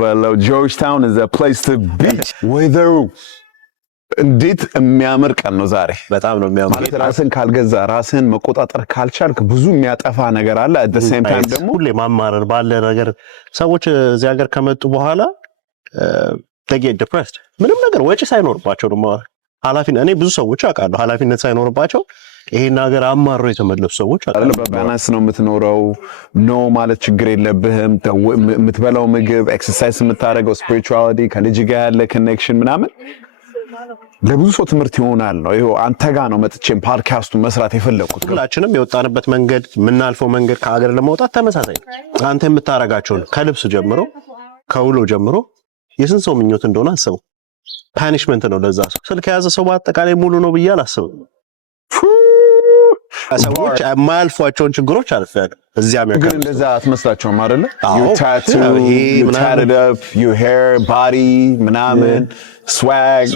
Bello. Georgetown is a place to be. Weather እንዴት የሚያምር ቀን ነው ዛሬ በጣም ነው የሚያምር ማለት ራስን ካልገዛ ራስን መቆጣጠር ካልቻልክ ብዙ የሚያጠፋ ነገር አለ at the same time ደግሞ ሁሌ ማማረር ባለ ነገር ሰዎች እዚህ ሀገር ከመጡ በኋላ they get depressed ምንም ነገር ወጪ ሳይኖርባቸው ነው ኃላፊነት እኔ ብዙ ሰዎች አውቃለሁ ኃላፊነት ሳይኖርባቸው ይሄን ሀገር አማረው የተመለሱ ሰዎች አውቃለሁ በባላንስ ነው የምትኖረው ኖ ማለት ችግር የለብህም የምትበላው ምግብ ኤክሰርሳይዝ የምታደርገው spirituality ከልጅ ጋር ያለ connection ምናምን ለብዙ ሰው ትምህርት ይሆናል ነው ይሄው አንተ ጋር ነው መጥቼም ፖድካስቱን መስራት የፈለኩት ሁላችንም የወጣንበት መንገድ ምናልፈው መንገድ ከሀገር ለመውጣት ተመሳሳይ አንተ የምታረጋቸው ከልብስ ጀምሮ ከውሎ ጀምሮ የስንት ሰው ምኞት እንደሆነ አስበው ፓኒሽመንት ነው ለዛ ሰው ስልክ የያዘ ሰው በአጠቃላይ ሙሉ ነው ብዬ አላስብም ሰዎች የማያልፏቸውን ችግሮች አልፈያለሁ እዚያ ግን እንደዛ አትመስላቸውም አይደለ you tattoo you tatted up your hair body ምናምን swag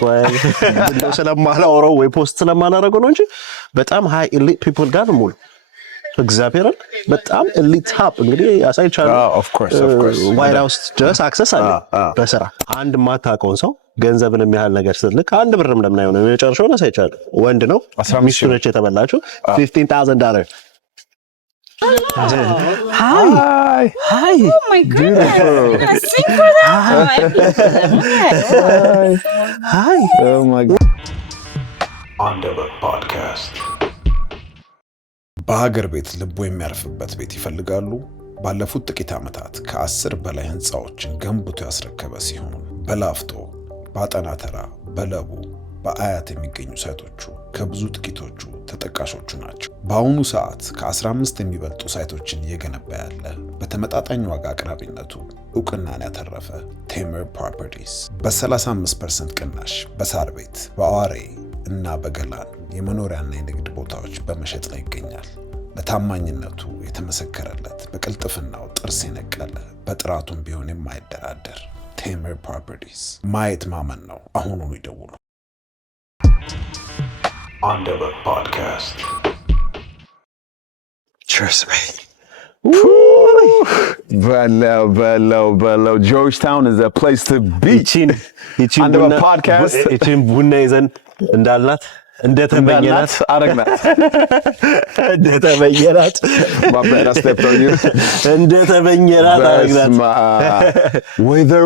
እንደው ስለማላወራው ወይ ፖስት ስለማላረገው ነው እንጂ በጣም ሃይ ኤሊት ፒፕል ጋር ነው ሙሉ እግዚአብሔርን በጣም ኤሊት ታፕ እንግዲህ ያሳይቻለሁ of course ዋይት ሃውስ ድረስ አክሰስ አለ በስራ አንድ ማታውቀውን ሰው ገንዘብን የሚያህል ነገር ስትልክ አንድ ብርም ለምን አይሆንም የጨርሾን አሳይቻለሁ ወንድ ነው ሚስቱነች የተበላችሁ $15,000 Hi. Oh my goodness. Sing for that. Hi. Oh my god. Underwood Podcast. በሀገር ቤት ልቦ የሚያርፍበት ቤት ይፈልጋሉ? ባለፉት ጥቂት ዓመታት ከ10 በላይ ህንጻዎችን ገንብቶ ያስረከበ ሲሆን በላፍቶ፣ በአጠና ተራ፣ በለቡ፣ በአያት የሚገኙ ሳይቶቹ ከብዙ ጥቂቶቹ ተጠቃሾቹ ናቸው። በአሁኑ ሰዓት ከ15 የሚበልጡ ሳይቶችን እየገነባ ያለ በተመጣጣኝ ዋጋ አቅራቢነቱ እውቅናን ያተረፈ ቴምር ፕሮፐርቲስ በ35% ቅናሽ በሳር ቤት፣ በአዋሬ እና በገላን የመኖሪያና የንግድ ቦታዎች በመሸጥ ላይ ይገኛል። ለታማኝነቱ የተመሰከረለት በቅልጥፍናው ጥርስ የነቀለ በጥራቱም ቢሆን የማይደራደር ቴምር ፕሮፐርቲስ ማየት ማመን ነው። አሁኑኑ ይደውሉ። Underwood Podcast. Cheers, mate. Bello. Georgetown is a place to be. Underwood Podcast. እቺን ቡና ይዘን እንዳልናት እንደተመኘናት አረግናት እንደተመኘናት ባባራ ስቴፕቶኒ እንደተመኘናት አረግናት weather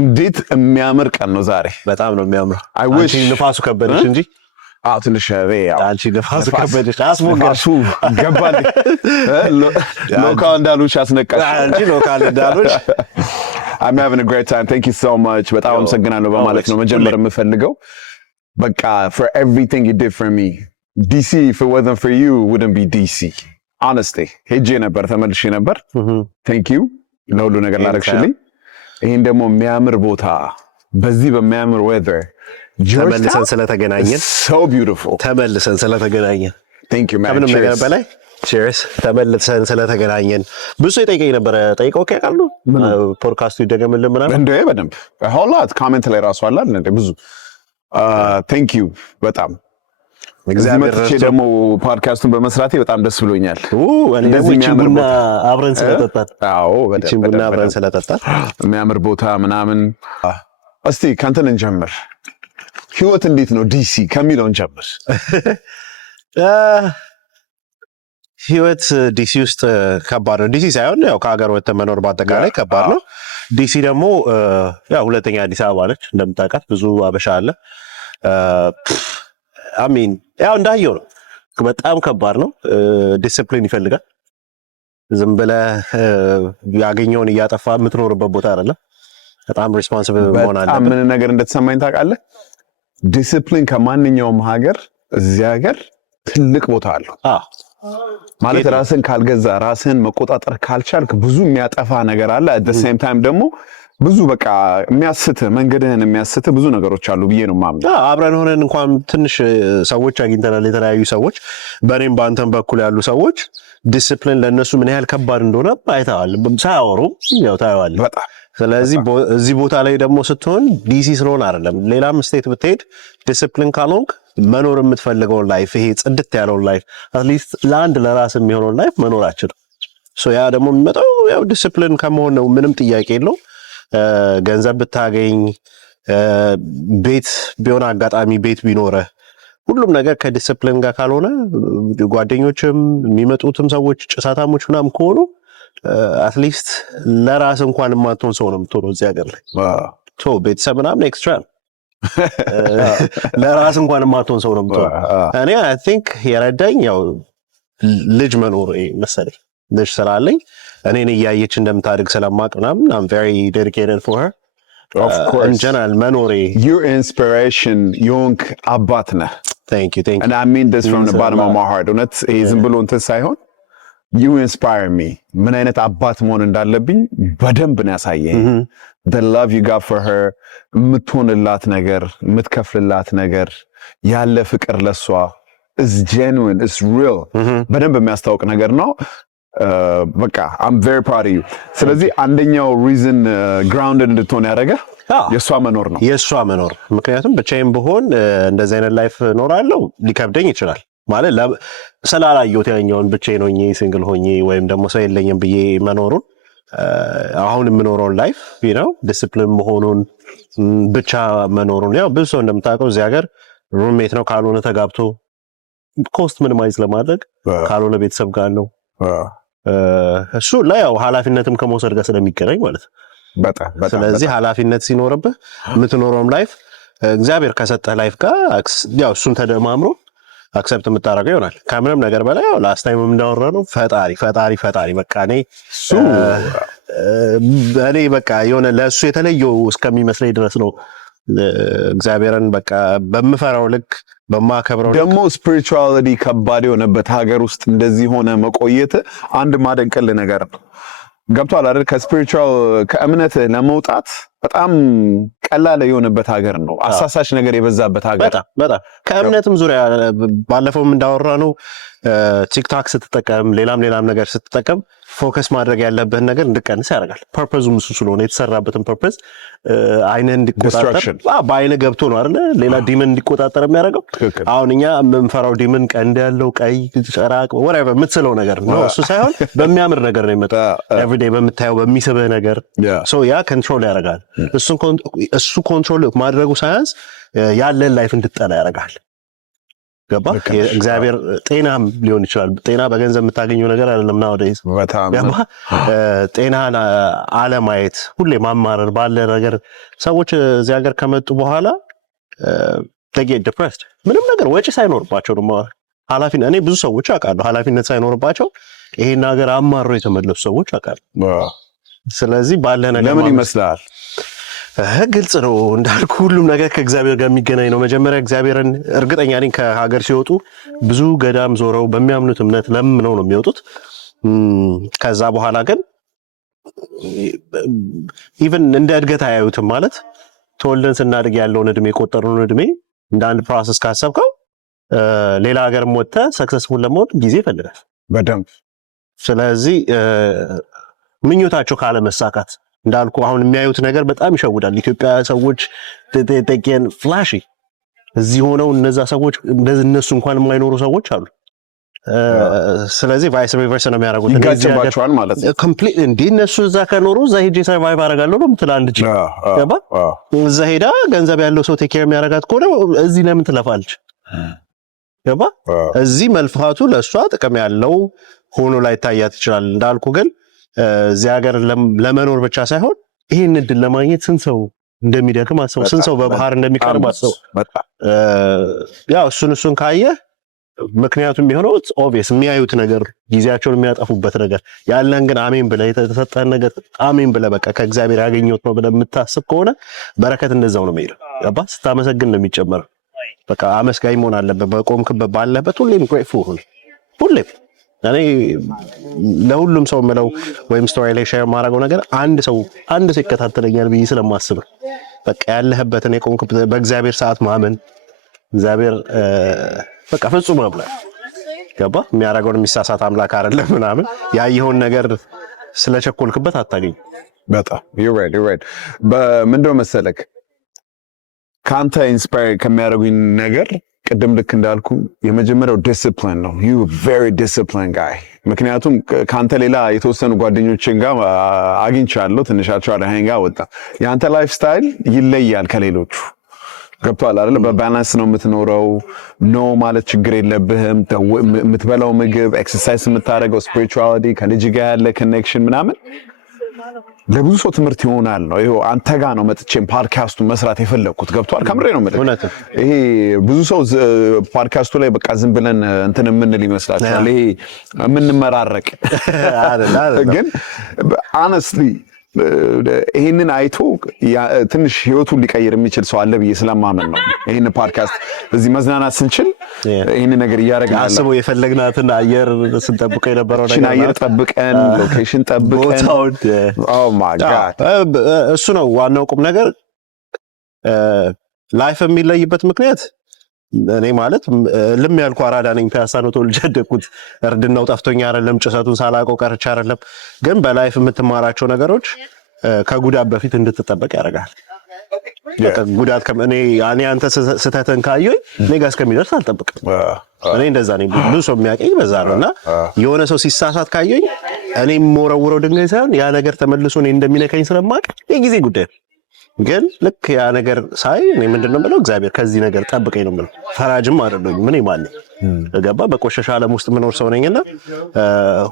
እንዴት የሚያምር ቀን ነው ዛሬ በጣም ነው የሚያምረው አንቺ ንፋሱ ከበደሽ እንጂ ትንሽ አንቺ ንፋሱ ከበደሽ አስሞገርሽ ገባል ሎካል እንዳሉሽ አስነቃሽ አንቺ ሎካል እንዳሉሽ I'm having a great time thank you so much በጣም አመሰግናለሁ በማለት ነው መጀመር የምፈልገው በቃ for everything you did for me DC if it wasn't for you wouldn't be DC honestly ሄጄ ነበር ተመልሼ ነበር thank you ለሁሉ ነገር ላደረግሽልኝ ይሄን ደግሞ የሚያምር ቦታ በዚህ በሚያምር weather ተመልሰን ስለተገናኘን so beautiful ተመልሰን ስለተገናኘን thank you man ከምንም ነገር በላይ cheers ተመልሰን ስለተገናኘን ብዙ ይጠይቀኝ ነበር ጠይቀው ካሉ ፖድካስቱ ይደገምልን ምናምን እንዴ በደንብ a whole lot comment ላይ ራሱ አለ እንዴ ብዙ thank you በጣም እግዚአብሔር ደግሞ ፖድካስቱን በመስራቴ በጣም ደስ ብሎኛል እንደዚህ ቡና አብረን ስለጠጣን በደንብ ቡና አብረን ስለጠጣን የሚያምር ቦታ ምናምን እስቲ ካንተን እንጀምር ህይወት እንዴት ነው ዲሲ ከሚለው እንጀምር ህይወት ዲሲ ውስጥ ከባድ ነው ዲሲ ሳይሆን ያው ከሀገር ወጥተን መኖር በአጠቃላይ ከባድ ነው ዲሲ ደግሞ ያው ሁለተኛ አዲስ አበባ ነች እንደምታውቃት ብዙ አበሻ አለ አሚን ያው እንዳየው ነው በጣም ከባድ ነው ዲሲፕሊን ይፈልጋል ዝም ብለህ ያገኘውን እያጠፋ የምትኖርበት ቦታ አይደለም በጣም ሪስፖንሲብል መሆን አለበት ምን ነገር እንደተሰማኝ ታውቃለህ ዲሲፕሊን ከማንኛውም ሀገር እዚህ ሀገር ትልቅ ቦታ አለው ማለት ራስን ካልገዛ ራስን መቆጣጠር ካልቻልክ ብዙ የሚያጠፋ ነገር አለ at the same time ደግሞ ብዙ በቃ የሚያስተ መንገድህን የሚያስተ ብዙ ነገሮች አሉ ብዬ ነው ማምነው አብረን ሆነን እንኳን ትንሽ ሰዎች አግኝተናል የተለያዩ ሰዎች በኔም ባንተም በኩል ያሉ ሰዎች ዲሲፕሊን ለነሱ ምን ያህል ከባድ እንደሆነ አይተዋል ሳያወሩ ያው ታያዋል በጣም ስለዚህ እዚህ ቦታ ላይ ደግሞ ስትሆን ዲሲ ስለሆነ አይደለም ሌላም ስቴት ብትሄድ ዲሲፕሊን ካልሆንክ መኖር የምትፈልገው ላይፍ ይሄ ጽድት ያለው ላይፍ at least ለአንድ ለራስ የሚሆነው ላይፍ መኖራችን ሶ ያ ደግሞ የሚመጣው ያው ዲሲፕሊን ከመሆን ነው። ምንም ጥያቄ የለው። ገንዘብ ብታገኝ ቤት ቢሆን አጋጣሚ ቤት ቢኖረ ሁሉም ነገር ከዲሲፕሊን ጋር ካልሆነ ጓደኞችም የሚመጡትም ሰዎች ጭሳታሞች ምናምን ከሆኑ አትሊስት ለራስ እንኳን የማትሆን ሰው ነው የምትሆነው እዚህ ሀገር ላይ ቤተሰብ ምናምን ኤክስትራ ለራስ እንኳን የማትሆን ሰው ነው የምትሆነው። እኔ አይ ቲንክ የረዳኝ ያው ልጅ መኖር መሰለኝ። ልጅ ስላለኝ እኔን እያየች እንደምታድግ ስለማቅ ምናምን I'm very dedicated for her. Of course. In general መኖሬ Your inspiration የሆንክ አባት ነህ። Thank you. And I mean this from the bottom of my heart. እውነት ዝም ብሎ እንትን ሳይሆን you inspire me. ምን አይነት አባት መሆን እንዳለብኝ በደንብ ነው ያሳየኝ። The love you got for her, የምትሆንላት ነገር፣ የምትከፍልላት ነገር፣ ያለ ፍቅር ለሷ is genuine, it's real. በደንብ የሚያስታውቅ ነገር ነው። በቃ I'm very proud of you. ስለዚህ አንደኛው reason grounded እንድትሆን ያደረገ የሷ መኖር ነው። የሷ መኖር ምክንያቱም ብቻዬን ብሆን እንደዚህ አይነት ላይፍ ኖራለሁ ሊከብደኝ ይችላል ማለት ስላላየሁት ያኛውን ብቻዬን ሆኜ ሲንግል ሆኜ ወይም ደግሞ ሰው የለኝም ብዬ መኖሩን አሁን የምኖረውን ላይፍ ዲሲፕሊን መሆኑን ብቻ መኖሩን ያው ብዙ ሰው እንደምታውቀው እዚህ ሀገር ሩሜት ነው ካልሆነ ተጋብቶ ኮስት ሚኒማይዝ ለማድረግ ካልሆነ ቤተሰብ ጋር ነው እሱ ላይ ያው ኃላፊነትም ከመውሰድ ጋር ስለሚገናኝ ማለት ነው። በጣም ስለዚህ ኃላፊነት ሲኖርብህ የምትኖረውም ላይፍ እግዚአብሔር ከሰጠህ ላይፍ ጋር ያው እሱን ተደማምሮ አክሰፕት የምታደርገው ይሆናል። ከምንም ነገር በላይ ያው ላስት ታይም እንዳወራነው ፈጣሪ በቃ እኔ በቃ የሆነ ለእሱ የተለየው እስከሚመስለኝ ድረስ ነው እግዚአብሔርን በቃ በምፈራው ልክ በማከብረው ደግሞ ስፒሪቹዋሊቲ ከባድ የሆነበት ሀገር ውስጥ እንደዚህ ሆነ መቆየት አንድ ማደንቀል ነገር ነው። ገብቷል አይደል? ከእምነት ለመውጣት በጣም ቀላል የሆነበት ሀገር ነው። አሳሳች ነገር የበዛበት ሀገር በጣም ከእምነትም ዙሪያ ባለፈውም እንዳወራ ነው ቲክቶክ ስትጠቀም ሌላም ነገር ስትጠቀም ፎከስ ማድረግ ያለብህን ነገር እንድቀንስ ያደርጋል። ፐርፐዙም እሱ ስለሆነ የተሰራበትን ፐርፐዝ አይንህ እንዲቆጣጠር በአይንህ ገብቶ ነው አይደል ሌላ ዲመን እንዲቆጣጠር የሚያደርገው። አሁን እኛ የምንፈራው ዲመን ቀንድ ያለው ቀይ ጨራቅ whatever የምትስለው ነገር ነው እሱ ሳይሆን በሚያምር ነገር ነው የመጣው ኤቭሪዴይ በምታየው በሚስብህ ነገር ሶ ያ ኮንትሮል ያደርጋል። እሱ ኮንትሮል ማድረጉ ሳያንስ ያለን ላይፍ እንድትጠላ ያደርጋል። ገባ? እግዚአብሔር ጤናም ሊሆን ይችላል። ጤና በገንዘብ የምታገኘው ነገር አይደለም nowadays። ገባ? ጤናን አለማየት ሁሌ ማማረር ባለ ነገር ሰዎች እዚህ ሀገር ከመጡ በኋላ they get depressed ምንም ነገር ወጪ ሳይኖርባቸው ደግሞ ኃላፊነት እኔ ብዙ ሰዎች አውቃለሁ ኃላፊነት ሳይኖርባቸው ይሄን ሀገር አማረው የተመለሱ ሰዎች አውቃለሁ። ስለዚህ ባለ ነገር ለምን ይመስላል? ግልጽ ነው እንዳልኩ ሁሉም ነገር ከእግዚአብሔር ጋር የሚገናኝ ነው። መጀመሪያ እግዚአብሔርን እርግጠኛ ነኝ ከሀገር ሲወጡ ብዙ ገዳም ዞረው በሚያምኑት እምነት ለምነው ነው የሚወጡት። ከዛ በኋላ ግን ኢቭን እንደ እድገት አያዩትም ማለት ተወልደን ስናድግ ያለውን እድሜ የቆጠሩን እድሜ እንደ አንድ ፕሮሰስ ካሰብከው ሌላ ሀገርም ወጥተህ ሰክሰስፉል ለመሆን ጊዜ ይፈልጋል በደንብ። ስለዚህ ምኞታቸው ካለመሳካት እንዳልኩ አሁን የሚያዩት ነገር በጣም ይሸውዳል። ኢትዮጵያ ሰዎች ተጠቂን ፍላሺ እዚህ ሆነው እነዛ ሰዎች እነሱ እንኳን የማይኖሩ ሰዎች አሉ። ስለዚህ ቫይስ ሪቨርስ ነው የሚያደርጉት። ይጋጭባቸዋል ማለት ነው ኮምፕሊት እንዴ እነሱ እዛ ከኖሩ እዛ ሄጄ ሰርቫይቭ አደርጋለሁ ነው የምትል አንድ ልጅ ገባ? እዛ ሄዳ ገንዘብ ያለው ሰው ቴክ ኬር የሚያደርጋት ከሆነ እዚህ ለምን ትለፋለች? ገባ? እዚህ መልፋቱ ለእሷ ጥቅም ያለው ሆኖ ላይ ታያት ይችላል። እንዳልኩ ግን እዚህ ሀገር ለመኖር ብቻ ሳይሆን ይሄን እድል ለማግኘት ስንት ሰው እንደሚደክም አስበው፣ ስንት ሰው በባህር እንደሚቀርብ አስበው። ያው እሱን ካየ ምክንያቱም የሚሆነው ኦብቪየስ የሚያዩት ነገር ጊዜያቸውን የሚያጠፉበት ነገር ያለን ግን አሜን ብለህ የተሰጠህን ነገር አሜን ብለህ በቃ ከእግዚአብሔር ያገኘሁት ነው ብለህ የምታስብ ከሆነ በረከት እንደዛው ነው የሚሄደው። ገባ? ስታመሰግን ነው የሚጨመረው። በቃ አመስጋኝ መሆን አለበት። በቆምክበት ባለበት ሁሌም ግሬትፉል ሁን። ሁሌም እኔ ለሁሉም ሰው የምለው ወይም ስቶሪ ላይ ሼር የማደርገው ነገር አንድ ሰው ይከታተለኛል ብዬ ስለማስብ በቃ ያለህበትን የቆምክበት በእግዚአብሔር ሰዓት ማመን እግዚአብሔር በቃ ፍጹም ነው ብለህ ገባ? የሚያደርገውን የሚሳሳት አምላክ አይደለም ምናምን ያየኸውን ነገር ስለቸኮልክበት አታገኝ። በጣም you're right በምንድነው መሰለክ ከአንተ ኢንስፓየር ከሚያደርጉኝ ነገር ቅድም ልክ እንዳልኩ የመጀመሪያው ዲሲፕሊን ነው። you very disciplined guy ምክንያቱም ካንተ ሌላ የተወሰኑ ጓደኞችን ጋር አግኝቻለሁ ትንሻቸው አለኝ ጋር ወጣ ያንተ ላይፍ ስታይል ይለያል ከሌሎቹ ገብቷል አይደል በባላንስ ነው የምትኖረው ኖ ማለት ችግር የለብህም የምትበላው ምግብ ኤክሰርሳይዝ የምታደርገው ስፒሪቹዋሊቲ ከልጅ ጋር ያለ ኮኔክሽን ምናምን ለብዙ ሰው ትምህርት ይሆናል ነው ይሄው አንተ ጋር ነው መጥቼም ፖድካስቱን መስራት የፈለኩት ገብቷል ከምሬ ነው ማለት ይሄ ብዙ ሰው ፖድካስቱ ላይ በቃ ዝም ብለን እንትን ምን ይመስላችኋል ይሄ የምንመራረቅ ግን honestly ይሄንን አይቶ ትንሽ ህይወቱን ሊቀይር የሚችል ሰው አለ ብዬ ስለማመን ነው ይሄን ፖድካስት እዚህ መዝናናት ስንችል ይሄን ነገር ያደርጋል አስበው የፈለግናትን አየር ስንጠብቀው የነበረው ነገር አየር ጠብቀን ሎኬሽን ጠብቀን ኦ ማይ ጋድ እሱ ነው ዋናው ቁም ነገር ላይፍ የሚለይበት ምክንያት እኔ ማለት ልም ያልኩ አራዳ ነኝ ፒያሳ ነው ተወልጄ ያደግኩት እርድናው ጠፍቶኝ አይደለም ጭሰቱን ሳላውቀው ቀርቼ አይደለም ግን በላይፍ የምትማራቸው ነገሮች ከጉዳት በፊት እንድትጠበቅ ያደርጋል ጉዳት እኔ አንተ ስተተን ካየኝ እኔ ጋር እስከሚደርስ አልጠብቅም እኔ እንደዛ ነኝ ብዙ ሰው የሚያቀኝ በዛ ነውና የሆነ ሰው ሲሳሳት ካየኝ እኔ ሞረውረው ድንጋይ ሳይሆን ያ ነገር ተመልሶ እኔ እንደሚነካኝ ስለማቅ የጊዜ ጉዳይ ግን ልክ ያ ነገር ሳይ እኔ ምንድነው ብለው እግዚአብሔር ከዚህ ነገር ጠብቀኝ ነው ብለው ፈራጅም አይደለም ምን ይማል ገባ በቆሸሻ ዓለም ውስጥ ምኖር ሰው ነኝና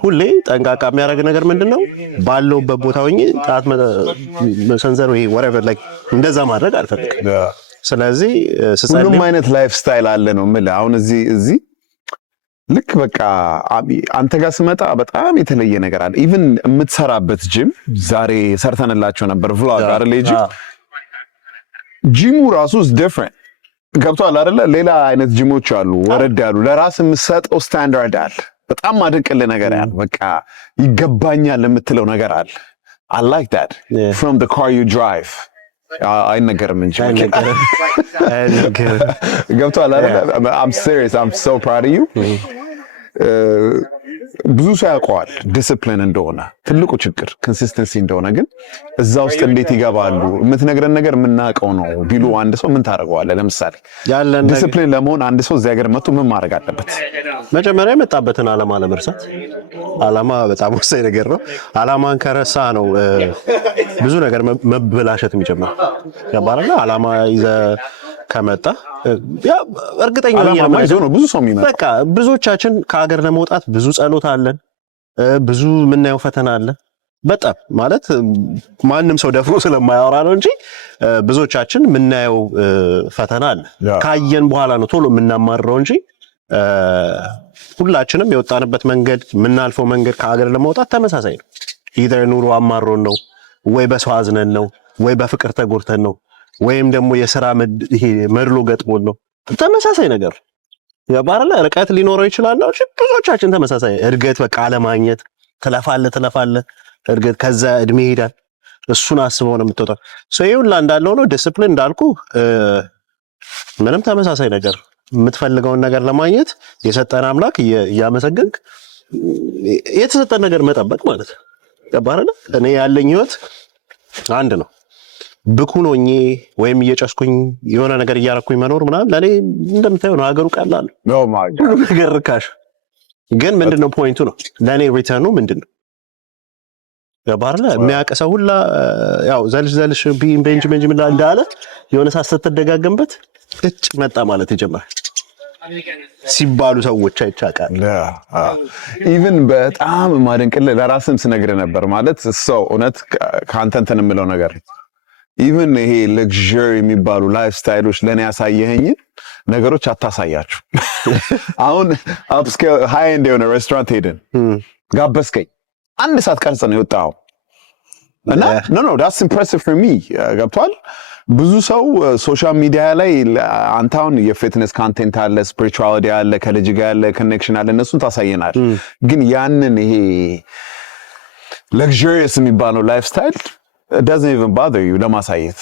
ሁሌ ጠንቃቃ የሚያደርግ ነገር ምንድነው ባለውበት ቦታ ሆኜ ጣት መሰንዘር ወይ whatever like እንደዛ ማድረግ አልፈልግም ስለዚህ ሁሉም አይነት ላይፍ ስታይል አለ ነው ማለት አሁን እዚህ ልክ በቃ አንተ ጋር ስመጣ በጣም የተለየ ነገር አለ ኢቭን የምትሰራበት ጂም ዛሬ ሰርተንላቸው ነበር vlog አይደል ጂሙ ራሱ is different ገብቷል አይደል ሌላ አይነት ጂሞች አሉ ወረድ ያሉ ለራስ የምትሰጠው ስታንዳርድ አለ በጣም ማድንቅል ነገር ያለ በቃ ይገባኛል የምትለው ነገር አለ I like that from the car you drive አይነገርም እንጂ ገብቷል አይደል I'm serious I'm so proud of you ብዙ ሰው ያውቀዋል ዲሲፕሊን እንደሆነ ትልቁ ችግር ኮንሲስተንሲ እንደሆነ ግን እዛ ውስጥ እንዴት ይገባሉ የምትነግረን ነገር የምናውቀው ነው ቢሉ አንድ ሰው ምን ታደርገዋለህ ለምሳሌ ዲሲፕሊን ለመሆን አንድ ሰው እዚህ ሀገር መጥቶ ምን ማድረግ አለበት መጀመሪያ የመጣበትን ዓላማ ለመርሳት ዓላማ በጣም ወሳኝ ነገር ነው ዓላማን ከረሳ ነው ብዙ ነገር መበላሸት የሚጀምረው ያባራና ዓላማ ይዘ ከመጣ ያ እርግጠኛ ነው ብዙ ሰው የሚመጣ በቃ ብዙዎቻችን ከሀገር ለመውጣት ብዙ ጸሎት አለን ብዙ ምናየው ፈተና አለ በጣም ማለት ማንንም ሰው ደፍሮ ስለማያወራ ነው እንጂ ብዙዎቻችን ምናየው ፈተና አለ ካየን በኋላ ነው ቶሎ የምናማረው እንጂ ሁላችንም የወጣንበት መንገድ ምናልፈው መንገድ ከሀገር ለመውጣት ተመሳሳይ ነው either ኑሮ አማሮን ነው ወይ በሰው አዝነን ነው ወይ በፍቅር ተጎርተን ነው ወይም ደግሞ የሥራ ይሄ መድሎ ገጥሞን ነው ተመሳሳይ ነገር ያባራለ ርቀት ሊኖረው ይችላል ነው ብዙዎቻችን ተመሳሳይ እድገት በቃ አለማግኘት ትለፋለ እድገት ከዛ እድሜ ይሄዳል እሱን አስበው ነው የምትወጣው ይሁን እንዳለው ነው ዲሲፕሊን እንዳልኩ ምንም ተመሳሳይ ነገር የምትፈልገውን ነገር ለማግኘት የሰጠን አምላክ ያመሰግንክ የተሰጠን ነገር መጠበቅ ማለት ያባራለ እኔ ያለኝ ህይወት አንድ ነው ብኩኖኝ ወይም እየጨስኩኝ የሆነ ነገር እያረኩኝ መኖር ምናምን ለኔ እንደምታየው ነው ሀገሩ ቀላል ኦ ማይ ጋድ ነገር ርካሽ ግን ምንድነው ፖይንቱ ነው ለኔ ሪተርኑ ምንድነው ያባርለ የሚያቀሰው ሁላ ያው ዘልሽ ቤንጃሚን እንዳለ የሆነ ሳሰት ተደጋገምበት እጭ መጣ ማለት ይጀምራል ሲባሉ ሰዎች አይቻቃል ኢቭን በጣም ማደንቅልህ ለራስም ስነግር ነበር ማለት ሰው እውነት ካንተንተን የምለው ነገር ኢቭን ይሄ ለግዠሪ የሚባሉ ላይፍ ስታይሎች ለኔ ያሳየኸኝ ነገሮች አታሳያችሁ አሁን አፕስኬል ሃይ ኤንድ የሆነ ሬስቶራንት ሄደን ጋበስከኝ አንድ ሰዓት ቀርጸ ነው የወጣው እና ኖ that's impressive for me ገብቷል ብዙ ሰው ሶሻል ሚዲያ ላይ አንታውን የፊትነስ ኮንቴንት አለ ስፒሪቹዋሊቲ አለ ከልጅ ጋር ያለ ኮኔክሽን አለ እነሱን ታሳየናል ግን ያንን ይሄ luxurious የሚባለው ላይፍ ስታይል it doesn't even bother you ለማሳየት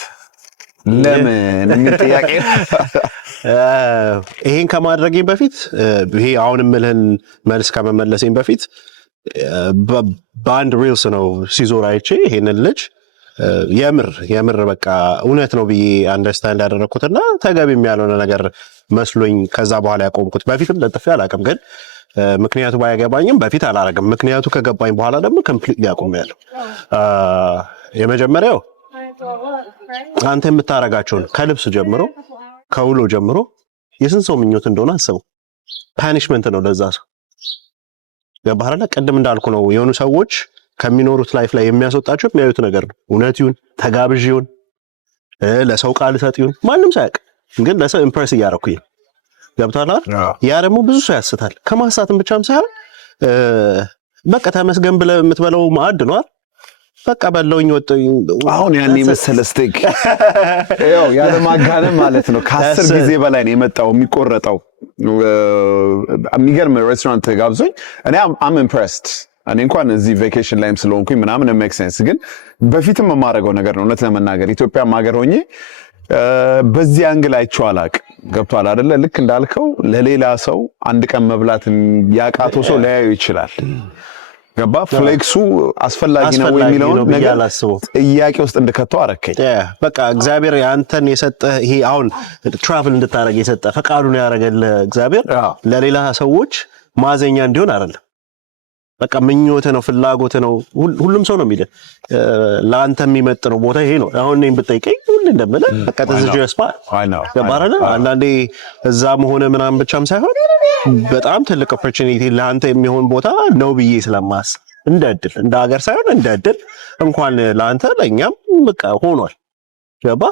ለምን እንጥያቄ ይሄን ከማድረጌ በፊት ይሄ አሁን ምልህን መልስ ከመመለሴን በፊት በአንድ ሪልስ ነው ሲዞር አይቼ ይሄንን ልጅ የምር በቃ እውነት ነው ብዬ አንደርስታንድ ያደረኩትና ተገቢም ያልሆነ ነገር መስሎኝ ከዛ በኋላ ያቆምኩት። በፊትም ለጥፌ አላውቅም፣ ግን ምክንያቱ ባይገባኝም በፊት አላረግም። ምክንያቱ ከገባኝ በኋላ ደግሞ ኮምፕሊትሊ አቆሚያለሁ። የመጀመሪያው አንተ የምታረጋቸውን ከልብስ ጀምሮ ከውሎ ጀምሮ የስንት ሰው ምኞት እንደሆነ አስበው። ፓኒሽመንት ነው ለዛ ሰው። ገባህ አይደል? ቅድም እንዳልኩ ነው የሆኑ ሰዎች ከሚኖሩት ላይፍ ላይ የሚያስወጣቸው የሚያዩት ነገር ነው። እውነት ይሁን ተጋብዥ ይሁን ለሰው ቃል ሰጥ ይሁን ማንም ሳያውቅ ግን ለሰው ኢምፕሬስ እያደረኩኝ ገብቷል አይደል? ያ ደግሞ ብዙ ሰው ያስታል። ከማሳትም ብቻም ሳይሆን በቃ ተመስገን ብለህ የምትበለው ማዕድ ነው አይደል? በቃ በለውኝ ወጥኝ አሁን ያን የመሰለ ስቴክ ያው ያለ ማጋነን ማለት ነው ከ10 ጊዜ በላይ ነው የመጣው የሚቆረጠው። የሚገርም ሬስቶራንት ጋብዞኝ እኔ አም ኢምፕሬስድ። እኔ እንኳን እዚህ ቬኬሽን ላይም ስለሆንኩኝ ምናምን ሜክ ሴንስ፣ ግን በፊትም የማደርገው ነገር ነው እውነት ለመናገር ኢትዮጵያም ሀገር ሆኜ በዚህ አንግል አይቼው አላውቅም። ገብቷል አይደለ? ልክ እንዳልከው ለሌላ ሰው አንድ ቀን መብላት ያቃተው ሰው ሊያየው ይችላል። ገባ? ፍሌክሱ አስፈላጊ ነው የሚለውን ነገር ጥያቄ ውስጥ እንድከተው አረከኝ። በቃ እግዚአብሔር ያንተን የሰጠህ ይሄ አሁን ትራቭል እንድታረግ የሰጠህ ፈቃዱን ያደረገልህ እግዚአብሔር ለሌላ ሰዎች ማዘኛ እንዲሆን አይደለም። በቃ ምኞትህ ነው፣ ፍላጎትህ ነው። ሁሉም ሰው ነው የሚልህ ለአንተ የሚመጥነው ቦታ ይሄ ነው። አሁን እኔም ብጠይቀኝ ሁሉ እንደምልህ በቃ ተዝጆ ያስፋል ገባረለ። አንዳንዴ እዛ መሆነ ምናምን ብቻም ሳይሆን በጣም ትልቅ ኦፖርቹኒቲ ለአንተ የሚሆን ቦታ ነው ብዬ ስለማስብ እንደ እድል እንደ ሀገር ሳይሆን እንደ እድል እንኳን ለአንተ ለእኛም በቃ ሆኗል። ገባ?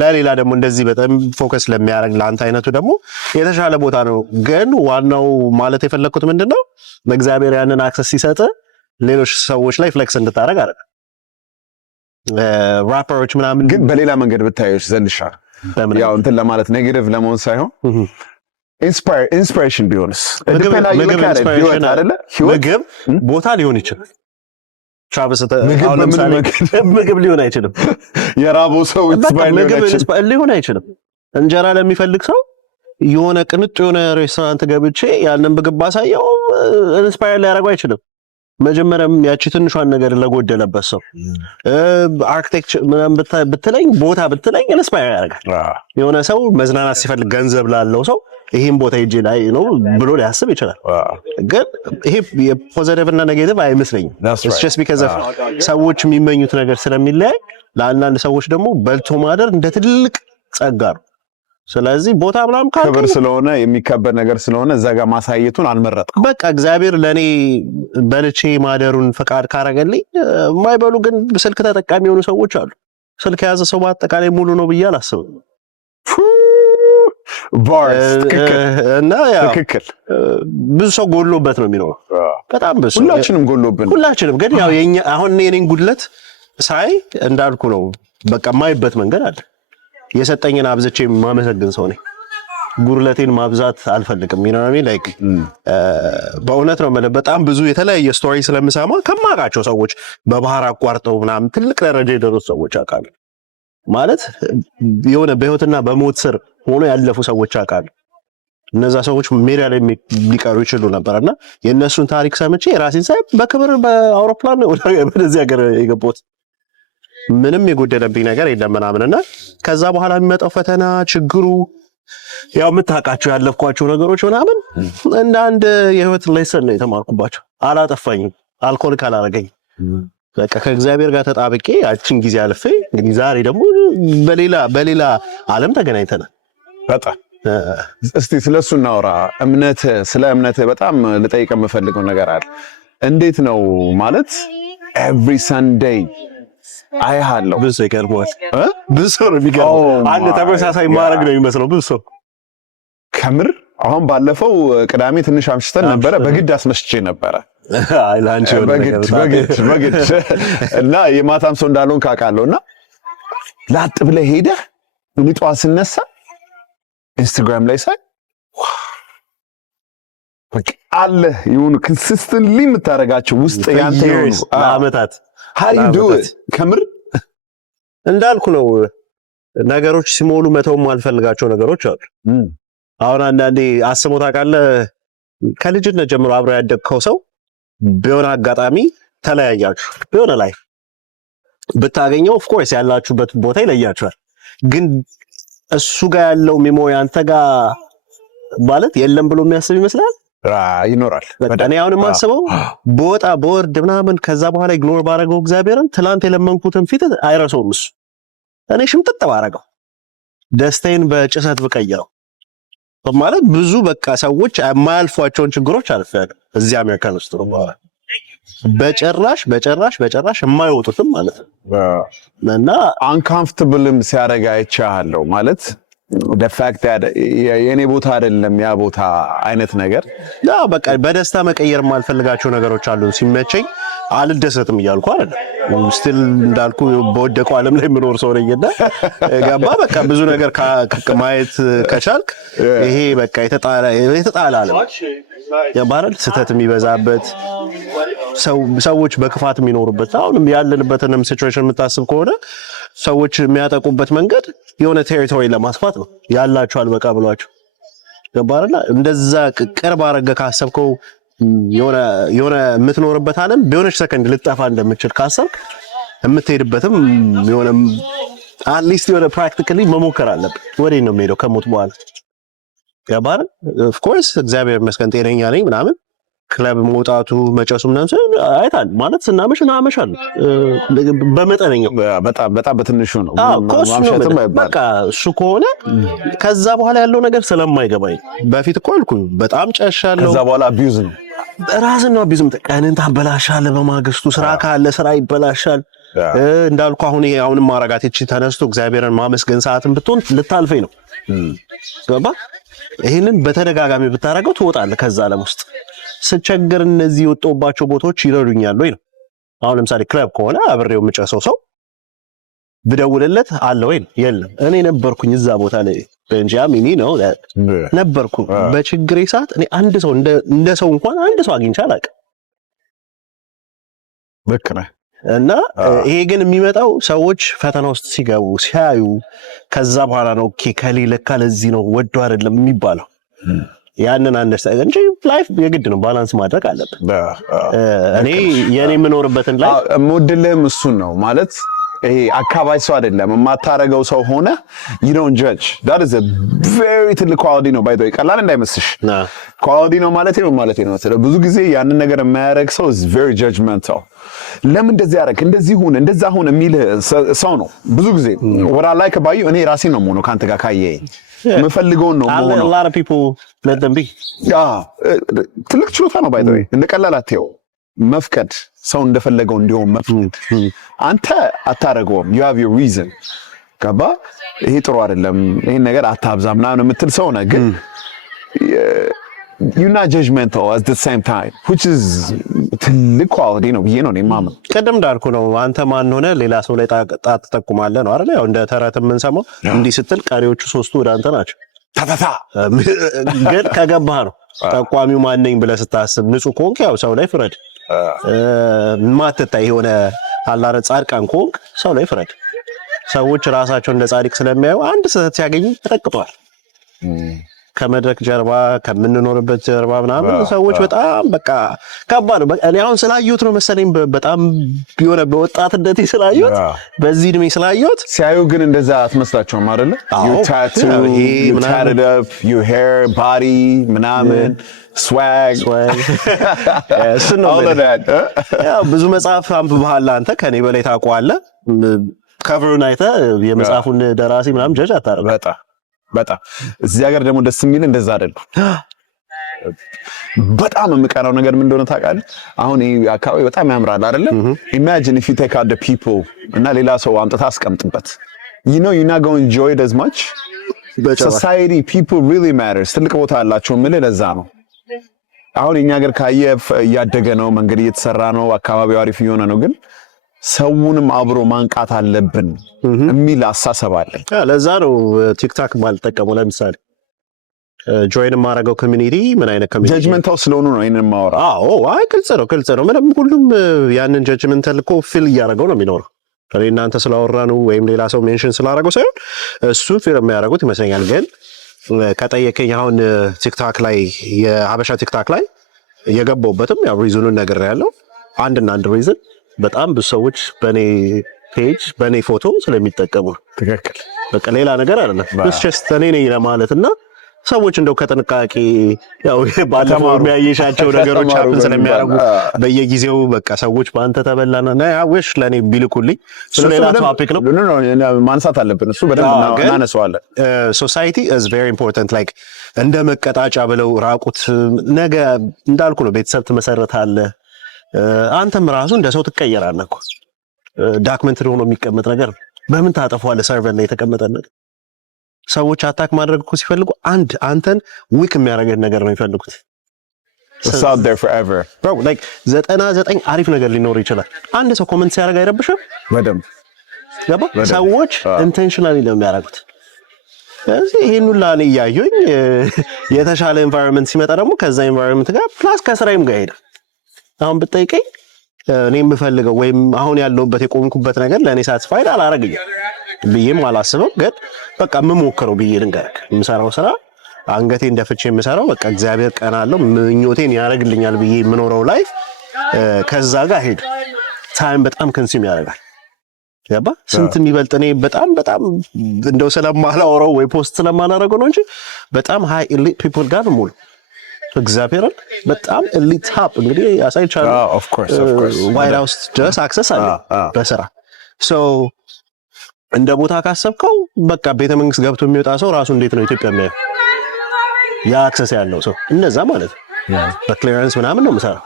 ለሌላ ደግሞ እንደዚህ በጣም ፎከስ ለሚያደርግ ለአንተ አይነቱ ደግሞ የተሻለ ቦታ ነው። ግን ዋናው ማለት የፈለኩት ምንድነው እግዚአብሔር ያንን አክሰስ ሲሰጥ ሌሎች ሰዎች ላይ ፍሌክስ እንድታረግ አይደል? ራፐሮች ምናምን ግን በሌላ መንገድ ብታዩሽ ዘንድሻ ያው እንትን ለማለት ኔጌቲቭ ለመሆን ሳይሆን ኢንስፒሬሽን ቢሆንስ? ምግብ ቦታ ሊሆን ይችላል። ምግብ ሊሆን አይችልም። የራቦ ሰው ሊሆን አይችልም። እንጀራ ለሚፈልግ ሰው የሆነ ቅንጡ የሆነ ሬስቶራንት ገብቼ ያንን ምግብ ባሳየው ኢንስፓየር ሊያደርገው አይችልም። መጀመሪያም ያቺ ትንሿን ነገር ለጎደለበት ሰው አርኪቴክቸር ምናምን ብትለኝ ቦታ ብትለኝ ኢንስፓየር ያደርጋል። የሆነ ሰው መዝናናት ሲፈልግ ገንዘብ ላለው ሰው ይሄን ቦታ ሄጄ ላይ ነው ብሎ ሊያስብ ይችላል። ግን ይሄ የፖዚቲቭ እና ኔጌቲቭ አይመስለኝም። it's just because of ሰዎች የሚመኙት ነገር ስለሚለያይ ለአንዳንድ ሰዎች ደግሞ በልቶ ማደር እንደ ትልቅ ጸጋ ነው። ስለዚህ ቦታ ምናምን ክብር ስለሆነ የሚከበር ነገር ስለሆነ እዛ ጋር ማሳየቱን አልመረጥኩም። በቃ እግዚአብሔር ለኔ በልቼ ማደሩን ፈቃድ ካረገልኝ የማይበሉ ግን ስልክ ተጠቃሚ የሆኑ ሰዎች አሉ። ስልክ የያዘ ሰው በአጠቃላይ ሙሉ ነው ብዬ አላስብም። እና ትክክል ብዙ ሰው ጎሎበት ነው የሚኖረው። በጣም ብዙ ሁላችንም ጎሎብን ሁላችንም ግን ያው የኛ አሁን እኔን ጉድለት ሳይ እንዳልኩ ነው በቃ የማይበት መንገድ አለ። የሰጠኝን አብዝቼ ማመሰግን ሰው ነኝ። ጉድለቴን ማብዛት አልፈልግም። you ላይክ በእውነት ነው ማለት በጣም ብዙ የተለያየ ስቶሪ ስለምሰማ ከማውቃቸው ሰዎች በባህር አቋርጠው ምናምን ትልቅ ደረጃ የደረሱ ሰዎች አውቃለሁ። ማለት የሆነ በህይወትና በሞት ስር ሆኖ ያለፉ ሰዎች አውቃለሁ። እነዛ ሰዎች ሜዳ ላይ ሊቀሩ ይችሉ ነበርና የነሱን ታሪክ ሰምቼ ራሴን ሳይ በክብር በአውሮፕላን ወደዚህ ሀገር የገባሁት ምንም የጎደለብኝ ነገር የለም ምናምንና ከዛ በኋላ የሚመጣው ፈተና ችግሩ ያው የምታውቃቸው ያለፍኳቸው ነገሮች ምናምን እንደ አንድ የህይወት ሌሰን ነው የተማርኩባቸው። አላጠፋኝም፣ አልኮል ካላረገኝ በቃ ከእግዚአብሔር ጋር ተጣብቄ ያችን ጊዜ አልፌ እንግዲህ ዛሬ ደግሞ በሌላ ዓለም ተገናኝተናል። በጣም እስቲ ስለሱ እናውራ። ስለ እምነት በጣም ልጠይቅ የምፈልገው ነገር አለ። እንዴት ነው ማለት ኤቭሪ ሰንዴይ አይሃለሁ ብዙ ይገርማል። ብዙ ነው የሚገርመው። አንድ ተመሳሳይ ማድረግ ነው የሚመስለው ብዙ ሰው ከምር። አሁን ባለፈው ቅዳሜ ትንሽ አምሽተን ነበረ፣ በግድ አስመሽቼ ነበረ። አይ ላንቺ በግድ እና የማታም ሰው እንዳልሆን ካውቃለሁና ላጥ ብለህ ሄደህ እኔ ጠዋት ስነሳ ኢንስታግራም ላይ ሳይ በቃ አለ የሆኑ ኮንሲስተንትሊ የምታረጋቸው ውስጥ ያንተ የሆኑ አመታት how do you do it ከምር እንዳልኩ ነው። ነገሮች ሲሞሉ መተው ማልፈልጋቸው ነገሮች አሉ። አሁን አንዳንዴ አስቦታ ካለ ከልጅነት ጀምሮ አብሮ ያደግከው ሰው በሆነ አጋጣሚ ተለያያችሁ በሆነ ላይ ብታገኘው ኦፍ ኮርስ ያላችሁበት ቦታ ይለያችኋል። ግን እሱ ጋር ያለው ሚሞሪ አንተ ጋር ማለት የለም ብሎ የሚያስብ ይመስላል ይኖራል። እኔ አሁን የማስበው በወጣ በወርድ ምናምን ከዛ በኋላ ኢግኖር ባረገው እግዚአብሔርን ትላንት የለመንኩትን ፊት አይረሳውም እሱ። እኔ ሽምጥጥ ባረገው ደስታዬን በጭሰት ብቀይረው ማለት ብዙ በቃ ሰዎች የማያልፏቸውን ችግሮች አልፈያለሁ እዚህ አሜሪካን ውስጥ ነው በጭራሽ የማይወጡትም ማለት ነው። እና አንካምፍርታብልም ሲያደርግ አይቻለሁ ማለት the fact that የኔ ቦታ አይደለም ያ ቦታ አይነት ነገር በቃ በደስታ መቀየር የማልፈልጋቸው ነገሮች አሉ። ሲመቸኝ አልደሰትም እያልኩ አይደለም ስቲል እንዳልኩ በወደቀው ዓለም ላይ ምኖር ሰው ነኝና ገባ በቃ ብዙ ነገር ማየት ከቻልክ ይሄ በቃ የተጣላ ዓለም ያባረል ስተት የሚበዛበት ሰዎች በክፋት የሚኖሩበት አሁንም ያለንበትንም ሲቹዌሽን የምታስብ ከሆነ ሰዎች የሚያጠቁበት መንገድ የሆነ ቴሪቶሪ ለማስፋት ነው ያላችኋል በቃ ብሏቸው ገባረላ እንደዛ ቅርብ አረገ ካሰብከው የሆነ የምትኖርበት ዓለም በሆነች ሰከንድ ልጠፋ እንደምትችል ካሰብክ የምትሄድበትም የሆነ አትሊስት የሆነ ፕራክቲካሊ መሞከር አለብህ። ወዴት ነው የምሄደው ከሞት በኋላ ገባረል ኦፍ ኮርስ እግዚአብሔር ይመስገን ጤነኛ ነኝ ምናምን ክለብ መውጣቱ መጨሱ ምናምን አይታል ማለት ስናመሽ እናመሻለን በመጠነኛው በጣም በትንሹ ነው ማምሸትም በቃ እሱ ከሆነ ከዛ በኋላ ያለው ነገር ስለማይገባኝ በፊት እኮ አልኩኝ በጣም ጨሻለሁ። ከዛ በኋላ አቢዩዝ ነው ራስን ነው አቢዩዝ ቀንን ታበላሻለህ። በማግስቱ ስራ ካለ ስራ ይበላሻል። እንዳልኩ አሁንም ማረጋት እቺ ተነስቶ እግዚአብሔርን ማመስገን ሰዓትን ብትሆን ልታልፈኝ ነው ገባ። ይሄንን በተደጋጋሚ ብታረጋው ትወጣለህ ከዛ ዓለም ውስጥ። ስቸገር እነዚህ የወጣውባቸው ቦታዎች ይረዱኛል ወይ ነው። አሁን ለምሳሌ ክለብ ከሆነ አብሬው የምጨሰው ሰው ብደውልለት አለ ወይ የለም። እኔ ነበርኩኝ እዛ ቦታ ላይ ቤንጃሚን ነው ነበርኩ። በችግሬ ሰዓት እኔ አንድ ሰው እንደ ሰው እንኳን አንድ ሰው አግኝቼ አላውቅም። ልክ ነህ። እና ይሄ ግን የሚመጣው ሰዎች ፈተና ውስጥ ሲገቡ ሲያዩ ከዛ በኋላ ነው ከሌ ለካ ለዚህ ነው ወዶ አይደለም የሚባለው። ያንን አንደርስታንድ እንጂ ላይፍ የግድ ነው ባላንስ ማድረግ አለበት። እኔ የኔ የምኖርበትን ላይ ሞዴልህም እሱን ነው ማለት ይሄ አካባቢ ሰው አይደለም የማታረገው ሰው ሆነ you don't judge. that is a very ትልቅ quality ነው by the way ቀላል እንዳይመስልሽ quality ነው ማለት ነው ብዙ ጊዜ ያንን ነገር የማያረግ ሰው is very judgmental። ለምን እንደዚህ ያረክ እንደዚህ ሆነ እንደዛ ሆነ የሚል ሰው ነው ብዙ ጊዜ what I like about you እኔ ራሴ ነው የምሆነው ካንተ ጋር ካየኝ የምፈልገውን ነው የምሆነው። a lot of people let them be ትልቅ ችሎታ ነው by the way እንደ ቀላል አትየው መፍቀድ ሰው እንደፈለገው እንዲሆን መፍቀድ አንተ አታረገውም you have your reason ገባ። ይሄ ጥሩ አይደለም ይሄን ነገር አታብዛ ምናምን የምትል ሰው ነህ ግን you're not judgmental at the same time which is ትልቅ quality ነው ብዬ ነው እኔ የማምነው። ቀደም እንዳልኩ ነው አንተ ማን ሆነ ሌላ ሰው ላይ ጣት ተጠቁማለህ ነው አይደል? ያው እንደ ተረት የምንሰማው እንዲህ ስትል ቀሪዎቹ ሶስቱ ወደ አንተ ናቸው። ታታታ ግን ከገባህ ነው ጠቋሚው ማን ነኝ ብለህ ስታስብ ንጹህ ከሆንክ ያው ሰው ላይ ፍረድ። ማትታይ የሆነ አላረ ጻድቃን ከሆንክ ሰው ላይ ፍረድ። ሰዎች ራሳቸው እንደ ጻድቅ ስለሚያዩ አንድ ስህተት ሲያገኙ ተጠቅጠዋል። ከመድረክ ጀርባ ከምንኖርበት ጀርባ ምናምን ሰዎች በጣም በቃ ከባድ ነው። እኔ አሁን ስላየሁት ነው መሰለኝ በጣም ቢሆነ በወጣትነቴ ስላየሁት በዚህ እድሜ ስላየሁት ሲያዩ ግን እንደዛ አትመስላቸውም አይደለ? you tattoo you tatted up your hair body ምናምን swag all of that ያው ብዙ መጽሐፍ አንብበሃል አንተ ከኔ በላይ ታውቀዋለህ። ከቨሩን አይተህ የመጽሐፉን ደራሲ ምናምን ጀጅ አታረግ። በጣም እዚህ ሀገር ደግሞ ደስ የሚል እንደዛ አይደለም። በጣም የምቀናው ነገር ምን እንደሆነ ታውቃለህ? አሁን ይሄ አካባቢ በጣም ያምራል አይደለ? imagine if you take out the people እና ሌላ ሰው አምጥታ አስቀምጥበት you know you're not going to enjoy it as much. society people really matters ትልቅ ቦታ አላቸው ምን ለዛ ነው። አሁን የኛ ሀገር ካየ እያደገ ነው መንገድ እየተሰራ ነው አካባቢው አሪፍ እየሆነ ነው ግን ሰውንም አብሮ ማንቃት አለብን የሚል አሳሰብ አለ። ለዛ ነው ቲክታክ ማልጠቀመው። ለምሳሌ ጆይን ማረጋው ኮሚኒቲ ምን አይነት ኮሚኒቲ ጀጅመንታል ስለሆኑ ነው ይሄንን ማወራ። አይ ግልጽ ነው ምንም ሁሉም ያንን ጀጅመንታል እኮ ፊል እያደረገው ነው የሚኖረው። እናንተ ስላወራ ነው ወይም ሌላ ሰው ሜንሽን ስላደረገው ሳይሆን እሱ ፊል የሚያደርጉት ይመስለኛል። ግን ከጠየቀኝ አሁን ቲክታክ ላይ የሀበሻ ቲክታክ ላይ የገባውበትም ያው ሪዝኑን ነገር ያለው አንድ ሪዝን በጣም ብዙ ሰዎች በኔ ፔጅ በእኔ ፎቶ ስለሚጠቀሙ ትክክል። በቃ ሌላ ነገር አይደለም። ጀስት እኔ ነኝ ለማለትና ሰዎች እንደው ከጥንቃቄ ያው ባለፈው የሚያየሻቸው ነገሮች ሀፕን ስለሚያደርጉ በየጊዜው በቃ ሰዎች በአንተ ተበላና ና ያውሽ ለኔ ቢልኩልኝ እሱ ሌላ ቶፒክ ነው። ማንሳት አለብን። እሱ በደንብ እናነሳዋለን። ሶሳይቲ ኢዝ ቬሪ ኢምፖርታንት። ላይክ እንደ መቀጣጫ ብለው ራቁት ነገ እንዳልኩ ነው። ቤተሰብ ትመሰረታለህ። አንተም ራሱ እንደ ሰው ትቀየራለህ እኮ። ዳክመንትሪ ሆኖ የሚቀመጥ ነገር በምን ታጠፋዋለህ? ሰርቨር ላይ የተቀመጠ ነገር ሰዎች አታክ ማድረግ እኮ ሲፈልጉ አንተን ዊክ የሚያደርገን ነገር ነው የሚፈልጉት። It's out there forever. Bro, like 99 አሪፍ ነገር ሊኖር ይችላል። አንድ ሰው ኮሜንት ሲያደርግ አይረብሽም? በደንብ ገባ? ሰዎች ኢንቴንሽናሊ ነው የሚያደርጉት። ስለዚህ ይሄን ሁላ እኔ እያየሁኝ የተሻለ ኤንቫይሮንመንት ሲመጣ ደግሞ ከዛ ኤንቫይሮንመንት ጋር ፕላስ ከስራዬም ጋር ሄደ። አሁን ብትጠይቀኝ እኔ የምፈልገው ወይም አሁን ያለሁበት የቆምኩበት ነገር ለእኔ ሳትስፋይድ አላረግኝም ብዬም አላስብም። ግን በቃ የምሞክረው ብዬ ልንገርህ የምሰራው ስራ አንገቴን ደፍቼ የምሰራው በቃ እግዚአብሔር ቀን አለው ምኞቴን ያደርግልኛል ብዬ የምኖረው ላይፍ ከዛ ጋር ሄዱ። ታይም በጣም ኮንሱም ያደርጋል። ያባ ስንት የሚበልጥ እኔ በጣም እንደው ስለማላወራው ወይ ፖስት ስለማላረገው ነው እንጂ በጣም ሃይ ኤሊት ፒፕል ጋር ሙሉ እግዚአብሔርን በጣም ኤሊት ሀብ እንግዲህ ያሳይቻለሁ። ኦፍ ኮርስ ዋይት ሃውስ ድረስ አክሰስ አለ በስራ ሶ እንደ ቦታ ካሰብከው በቃ ቤተ መንግስት ገብቶ የሚወጣ ሰው ራሱ እንዴት ነው ኢትዮጵያ የሚያየው? ያ አክሰስ ያለው ሰው እንደዛ ማለት ነው። በክሊራንስ ምናምን ነው የምሰራው።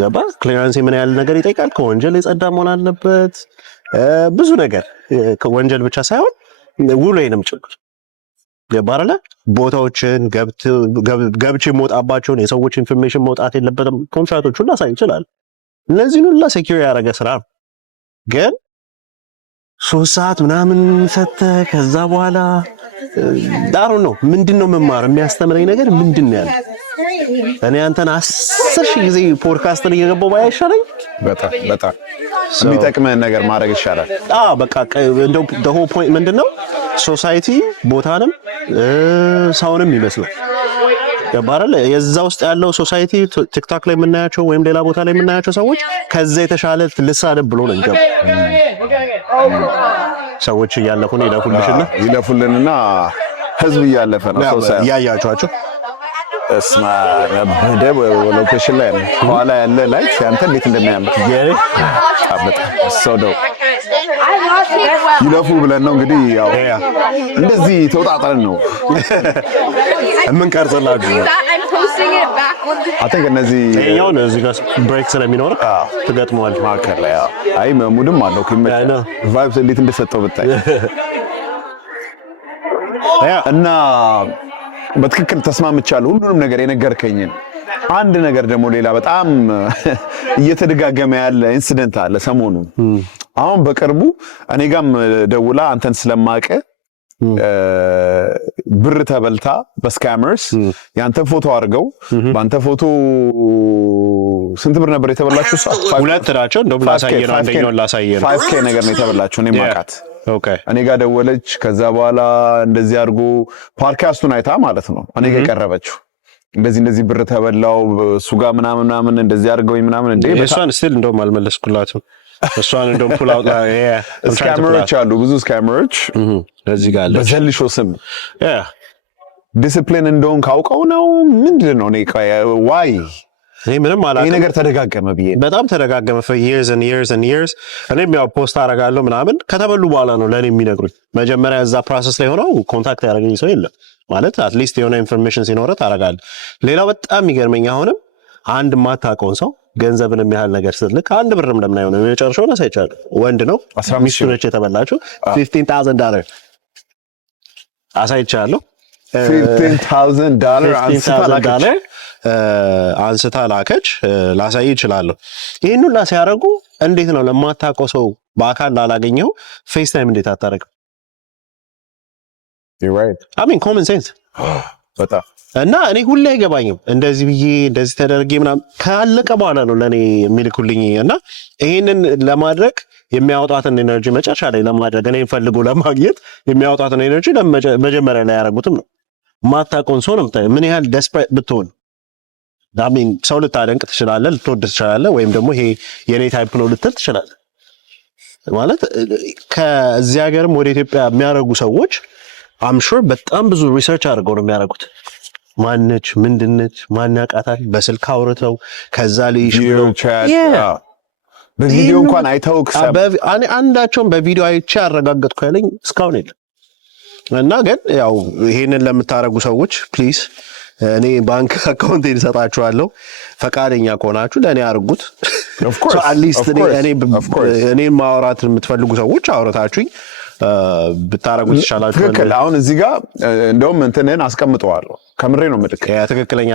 ገባ? ክሊራንስ ምን ያህል ነገር ይጠይቃል? ከወንጀል የጸዳ መሆን አለበት። ብዙ ነገር ከወንጀል ብቻ ሳይሆን ውሎዬንም ጭምር ገባ አይደለ? ቦታዎችን ገብቼ የምወጣባቸውን የሰዎች ኢንፎርሜሽን መውጣት የለበትም። ኮንትራክቶቹን ላሳይ ይችላል። እነዚህን ሁላ ሴኪዩር ያደረገ ስራ ነው። ግን 3 ሰዓት ምናምን ሰተህ ከዛ በኋላ ዳሩ ነው ምንድነው መማር የሚያስተምረኝ ነገር ምንድነው ያለ? እኔ አንተን 10,000 ጊዜ ፖድካስትን እየገባሁ ባይሻለኝ በጣም የሚጠቅመን ነገር ማድረግ ይሻላል። በቃ እንደው the whole point ምንድነው ሶሳይቲ ቦታንም ሰውንም ይመስላል። ገባራለ የዛ ውስጥ ያለው ሶሳይቲ ቲክቶክ ላይ የምናያቸው ወይም ሌላ ቦታ ላይ የምናያቸው ሰዎች ከዛ የተሻለ ልሳደብ ብሎ ነው እንጀምር ሰዎች እያለፉ ነው ይለፉልንና ህዝብ እያለፈ ነው ሶሳይቲ ያያያቸዋቸው እስማ በደብ ሎኬሽን ላይ ነው ኋላ ያለ ላይት ያንተ እንዴት እንደሚያምር ታበጣ ሶዶ ይለፉ ብለን ነው እንግዲህ ያው እንደዚህ ተወጣጣን ነው ምን ቀርጸላችሁ አተን እነዚህ ያው ነው እዚህ ጋር ብሬክ ስለሚኖር ተገጥሟል ማከር ላይ አይ ሙድም አለው ከመጣ ቫይብስ እንዴት እንደሰጠው ብታይ እና በትክክል ተስማምቻለሁ ሁሉንም ነገር የነገርከኝን። አንድ ነገር ደግሞ ሌላ በጣም እየተደጋገመ ያለ ኢንሲደንት አለ ሰሞኑ። አሁን በቅርቡ እኔ ጋም ደውላ አንተን ስለማቀ ብር ተበልታ በስካመርስ ያንተን ፎቶ አድርገው ባንተ ፎቶ ስንት ብር ነበር የተበላችሁ? ሁለት ናቸው እንደውም ላሳየነው አንደኛውን ላሳየነው 5k ነገር ነው የተበላችሁ። እኔ ማቃት ኦኬ እኔ ጋር ደወለች። ከዛ በኋላ እንደዚህ አድርጎ ፖድካስቱን አይታ ማለት ነው እኔ ጋር ቀረበችው። እንደዚህ ብር ተበላው እሱ ጋር ምናምን እንደዚህ አድርገውኝ ምናምን እንዴ እሷን ስቲል እንደውም አልመለስኩላትም። እሷን እንደውም ፑል አውት ላይ ስካመሮች አሉ ብዙ ስካመሮች እዚህ ጋር አለ በዘልሾ ስም ዲሲፕሊን እንደሆን ካውቀው ነው ምንድነው እኔ ዋይ እኔ ምንም አላውቅም። ይሄ ነገር ተደጋገመ ብዬ በጣም ተደጋገመ for years and years እኔም ያው ፖስት አደርጋለሁ ምናምን ከተበሉ በኋላ ነው ለኔ የሚነግሩኝ። መጀመሪያ እዛ ፕሮሰስ ላይ ሆነው ኮንታክት ያደረገኝ ሰው የለም ማለት አትሊስት የሆነ ኢንፎርሜሽን ሲኖር ታረጋለህ። ሌላው በጣም የሚገርመኝ አሁንም አንድ ማታውቀውን ሰው ገንዘብን የሚያህል ነገር ስትልክ አንድ ብርም ለምን አይሆንም? የመጨረሻውን አሳይቻለሁ። ወንድ ነው 15 ነች የተበላችሁ $15,000 አሳይቻለሁ። $15,000 አንስታ ላከች። ላሳይ ይችላል። ይሄን ሁሉ ሲያደርጉ እንዴት ነው ለማታውቀው ሰው በአካል ላላገኘው ፌስ ታይም እንዴት አታረግም? you're right I mean common sense በጣም እና እኔ ሁሌ አይገባኝም እንደዚህ ብዬ እንደዚህ ተደርጌ ምናምን ካለቀ በኋላ ነው ለኔ የሚልኩልኝ። እና ይሄንን ለማድረግ የሚያወጣትን ኤነርጂ መጨረሻ ላይ ለማድረግ እኔ ፈልጎ ለማግኘት የሚያወጣትን ኤነርጂ መጀመሪያ ላይ ያደረጉትም ነው። ማታውቀውን ሰው ነው ምን ያህል desperate ብትሆን I mean ሰው ልታደንቅ ትችላለህ፣ ልትወድ ትችላለህ፣ ወይም ደግሞ ይሄ የኔ ታይፕ ነው ልትል ትችላለህ። ማለት ከዚህ ሀገርም ወደ ኢትዮጵያ የሚያደርጉ ሰዎች አምሹር በጣም ብዙ ሪሰርች አድርገው ነው የሚያደርጉት። ማነች ምንድነች ማን ያውቃታል በስልክ አውርተው ከዛ ልይሽ ብለው በቪዲዮ እንኳን አይተውክ አንዳቸውም በቪዲዮ አይቼ አረጋገጥኩ ያለኝ እስካሁን የለም። እና ግን ያው ይሄንን ለምታረጉ ሰዎች ፕሊዝ እኔ ባንክ አካውንት እንሰጣችኋለሁ ፈቃደኛ ከሆናችሁ ለኔ አርጉት። ኦፍ ኮርስ አትሊስት እኔ ማውራት የምትፈልጉ ሰዎች አውራታችሁኝ ብታረጉት ይሻላል። ትክክል። አሁን እዚህ ጋር እንደውም እንትንን አስቀምጠዋለሁ። ከምሬ ነው ምልክ ትክክለኛ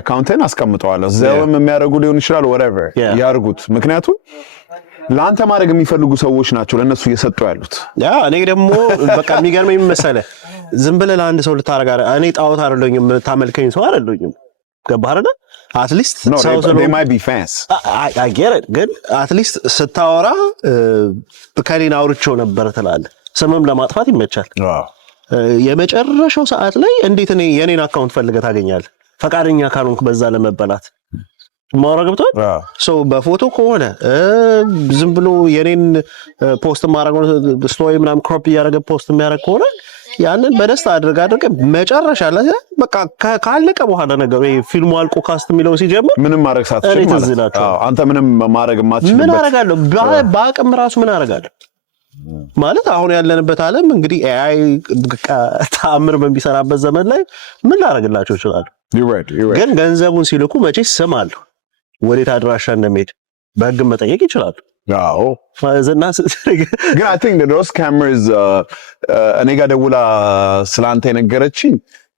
አካውንቴን አስቀምጠዋለሁ። ዘውም የሚያደርጉ ሊሆን ይችላል whatever ያርጉት። ምክንያቱም ለአንተ ማድረግ የሚፈልጉ ሰዎች ናቸው ለነሱ እየሰጡ ያሉት። ያ እኔ ደግሞ በቃ የሚገርመኝ መሰለህ ዝም ብለህ ለአንድ ሰው ልታረጋ እኔ ጣዖት አይደለሁም ታመልከኝ ሰው አይደለሁም። ገባህ አይደል? አትሊስት they might be fans I get it ግን አትሊስት ስታወራ ከሌላ አውርቼው ነበር ትላለህ። ስምም ለማጥፋት ይመቻል። የመጨረሻው ሰዓት ላይ እንዴት እኔ የኔን አካውንት ፈልገህ ታገኛለህ? ፈቃደኛ ካልሆንክ በዛ ለመበላት ማውራ ገብቷል። ሶ በፎቶ ከሆነ ዝም ብሎ የኔን ፖስት ማድረግ ስቶሪ ምናምን ክሮፕ እያደረገ ፖስት የሚያደርግ ከሆነ ያንን በደስታ አድርገ መጨረሻ ላይ በቃ ካለቀ በኋላ ነገር ይሄ ፊልሙ አልቆ ካስት የሚለው ሲጀምር ምንም ማድረግ ሳትችል ማለት ነው። አንተ ምንም ማድረግ ማትችልበት ምን አደርጋለሁ በአቅም ራሱ ምን አደርጋለሁ ማለት አሁን ያለንበት ዓለም እንግዲህ ኤአይ ተአምር በሚሰራበት ዘመን ላይ ምን ላደርግላቸው ይችላል? ግን ገንዘቡን ሲልኩ መቼ ስም አለው ወዴት አድራሻ እንደሚሄድ በህግ መጠየቅ ይችላል። አዎ ግን I think that those cameras እኔ ጋር ደውላ ስላንተ የነገረችኝ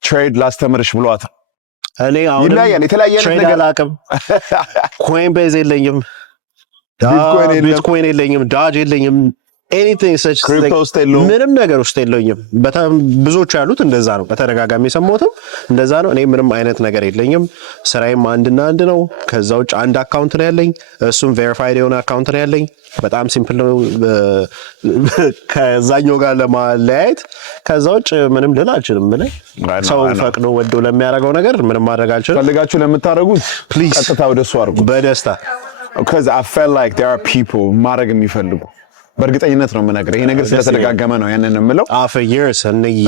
ትሬድ ላስተምርሽ ብሏት እኔ አሁን የተለያየ ነገር አላውቅም። ኮይንቤዝ የለኝም፣ ቢትኮይን የለኝም፣ ዳጅ የለኝም፣ anything such ምንም ነገር ውስጥ የለኝም። በጣም ብዙዎች ያሉት እንደዛ ነው። በተደጋጋሚ የሰማሁትም እንደዛ ነው። እኔ ምንም አይነት ነገር የለኝም። ስራዬም አንድና አንድ ነው። ከዛ ውጭ አንድ አካውንት ነው ያለኝ፣ እሱም ቬሪፋይድ የሆነ አካውንት ነው ያለኝ። በጣም ሲምፕል ነው ከዛኛው ጋር ለማለያየት። ከዛ ውጭ ምንም ልል አልችልም። ሰው ፈቅዶ ወዶ ለሚያደርገው ነገር ምንም ማድረግ አልችልም። ፈልጋችሁ ለምታደርጉት ፕሊዝ ቀጥታ ወደሱ አድርጉ በደስታ because I felt like there are people ማድረግ የሚፈልጉ በእርግጠኝነት ነው የምነግርህ። ይሄ ነገር ስለተደጋገመ ነው ያንን የምለው።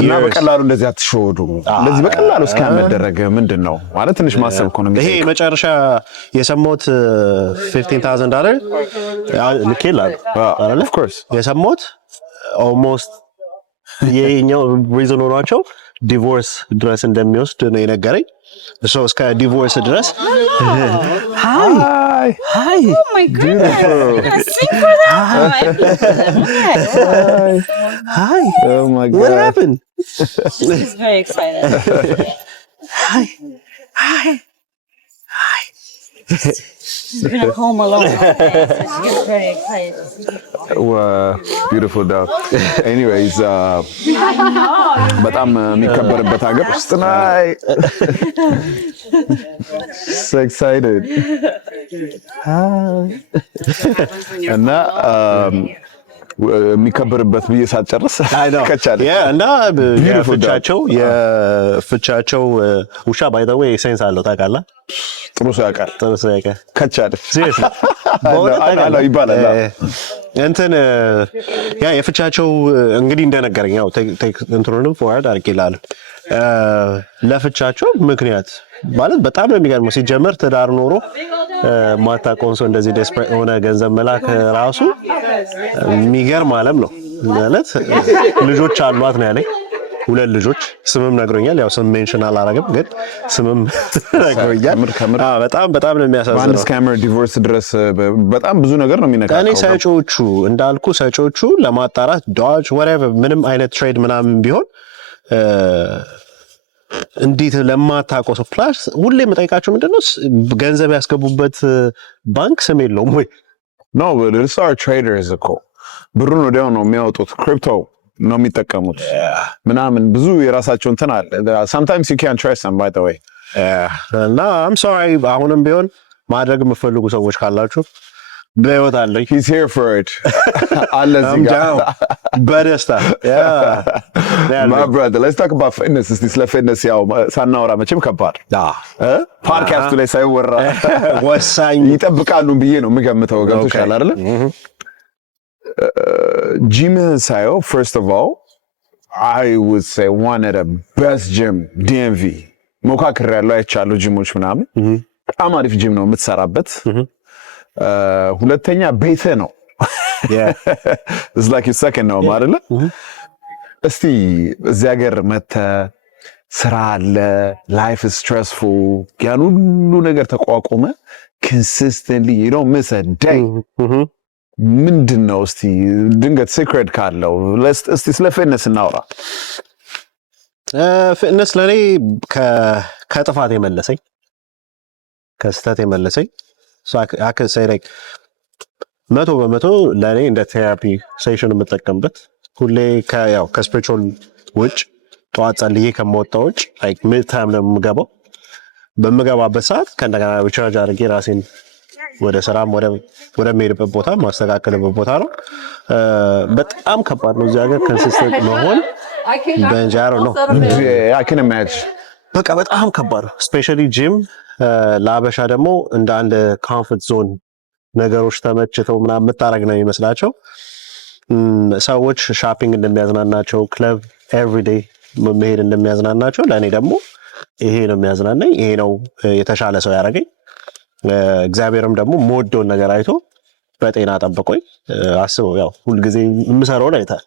እና በቀላሉ እንደዚህ አትሾዱ። እንደዚህ በቀላሉ እስካም መደረግ ምንድነው ማለት ትንሽ ማሰብ እኮ ነው። ይሄ መጨረሻ የሰማሁት $15,000 ልኬልሃለሁ አይደል? of course የሰማሁት almost የኛው ሪዝን ሆኗቸው ዲቮርስ ድረስ እንደሚወስድ ነው የነገረኝ። so እስከ ዲቮርስ ድረስ Hi. Oh my goodness. Sing for that. Hi. Oh my god. What happened? She's very excited. Hi. She's been at home alone all day, so she gets very excited. Beautiful dog. Anyways, በጣም የሚከበርበት ሀገር ውስጥ ናይ so excited. እና የሚከበርበት ብዬ ሳትጨርስ ከቻለ እና የፍቻቸው ውሻ ባይ ዘ ዌይ ሴንስ አለው ታውቃለህ? ጥሩ ሰው ያውቃል ከቻለ seriously አላ ይባላል። እንትን ያ የፍቻቸው እንግዲህ እንደነገረኝ ያው እንትኑንም ፎርዋርድ አድርጌልሃለሁ። ለፍቻቸው ምክንያት ማለት በጣም ነው የሚገርመው። ሲጀመር ትዳር ኖሮ ማታውቀውን ሰው እንደዚህ ዴስፐሬት ሆነ ገንዘብ መላክ ራሱ የሚገርም ዓለም ነው ማለት። ልጆች አሏት ነው ያለኝ፣ 2 ልጆች። ስምም ነግሮኛል። ያው ስም ሜንሽን አላረግም ግን ስምም ነግሮኛል። በጣም ነው የሚያሳዝነው። አንድ ስካመር ዲቮርስ ድረስ በጣም ብዙ ነገር ነው የሚነካው። እኔ ሰጪዎቹ ለማጣራት ዶጅ whatever ምንም አይነት ትሬድ ምናምን ቢሆን እንዴት ለማታውቀው ሰው ፕላስ ሁሌ የምጠይቃቸው ምንድነው ገንዘብ ያስገቡበት ባንክ ስም የለውም ወይ? No, but it's our traders እኮ ብሩን ወዲያው ነው የሚያወጡት። ክሪፕቶ ነው የሚጠቀሙት ምናምን ብዙ የራሳቸው እንትን አለ። sometimes you can't trust them by the way. እና I'm sorry አሁንም ቢሆን ማድረግ የምትፈልጉ ሰዎች ካላችሁ በህይወት አለኝ። He's here for it. አለ እዚህ ጋር በደስታ my brother, let's talk about fitness. እስቲ ስለ ፊትነስ ያው ሳናወራ መቼም ከባድ ፖድካስቱ ላይ ሳይወራ ወሳኝ ይጠብቃሉ ብዬ ነው የምገምተው። ገብቶሻል አይደል? ጂምህን ሳየው first of all I would say one of the best gym DMV ሞካክሬያለሁ አይቻለሁ ጂሞች ምናምን በጣም አሪፍ ጂም ነው የምትሰራበት ሁለተኛ ቤት ነው it's like your second home አይደለ እስቲ እዚህ ሀገር መተህ ስራ አለ life is stressful ያን ሁሉ ነገር ተቋቁመ consistently you don't miss a day ምንድነው እስቲ ድንገት ሲክሬት ካለው እስቲ ስለ ፊትነስ እናውራ ፊትነስ ለኔ ከጥፋት የመለሰኝ ከስተት የመለሰኝ so I can say like 100% ለኔ እንደ ቴራፒ ሴሽን የምጠቀምበት ሁሌ ያው ከስፒሪቹዋል ውጭ ጠዋት ጸልዬ ከመወጣው ውጭ like mid time ነው የምገባው በምገባበት ሰዓት ከእንደገና ሪቻርጅ አድርጌ ራሴን ወደ ስራም ወደ ሜድበት ቦታ ማስተካከልበት ቦታ ነው በጣም ከባድ ነው እዚህ ሀገር ኮንሲስተንት መሆን በእንጀራ ነው I can imagine በቃ በጣም ከባድ ነው ስፔሻሊ ጂም ለአበሻ ደግሞ እንደ አንድ ኮምፎርት ዞን ነገሮች ተመችተው ምናምን የምታረግ ነው የሚመስላቸው ሰዎች ሻፒንግ እንደሚያዝናናቸው ክለብ ኤቭሪዴይ መሄድ እንደሚያዝናናቸው ለእኔ ደግሞ ይሄ ነው የሚያዝናናኝ ይሄ ነው የተሻለ ሰው ያደረገኝ እግዚአብሔርም ደግሞ የምወደውን ነገር አይቶ በጤና ጠብቆኝ አስበው ያው ሁልጊዜ የምሰራውን አይታል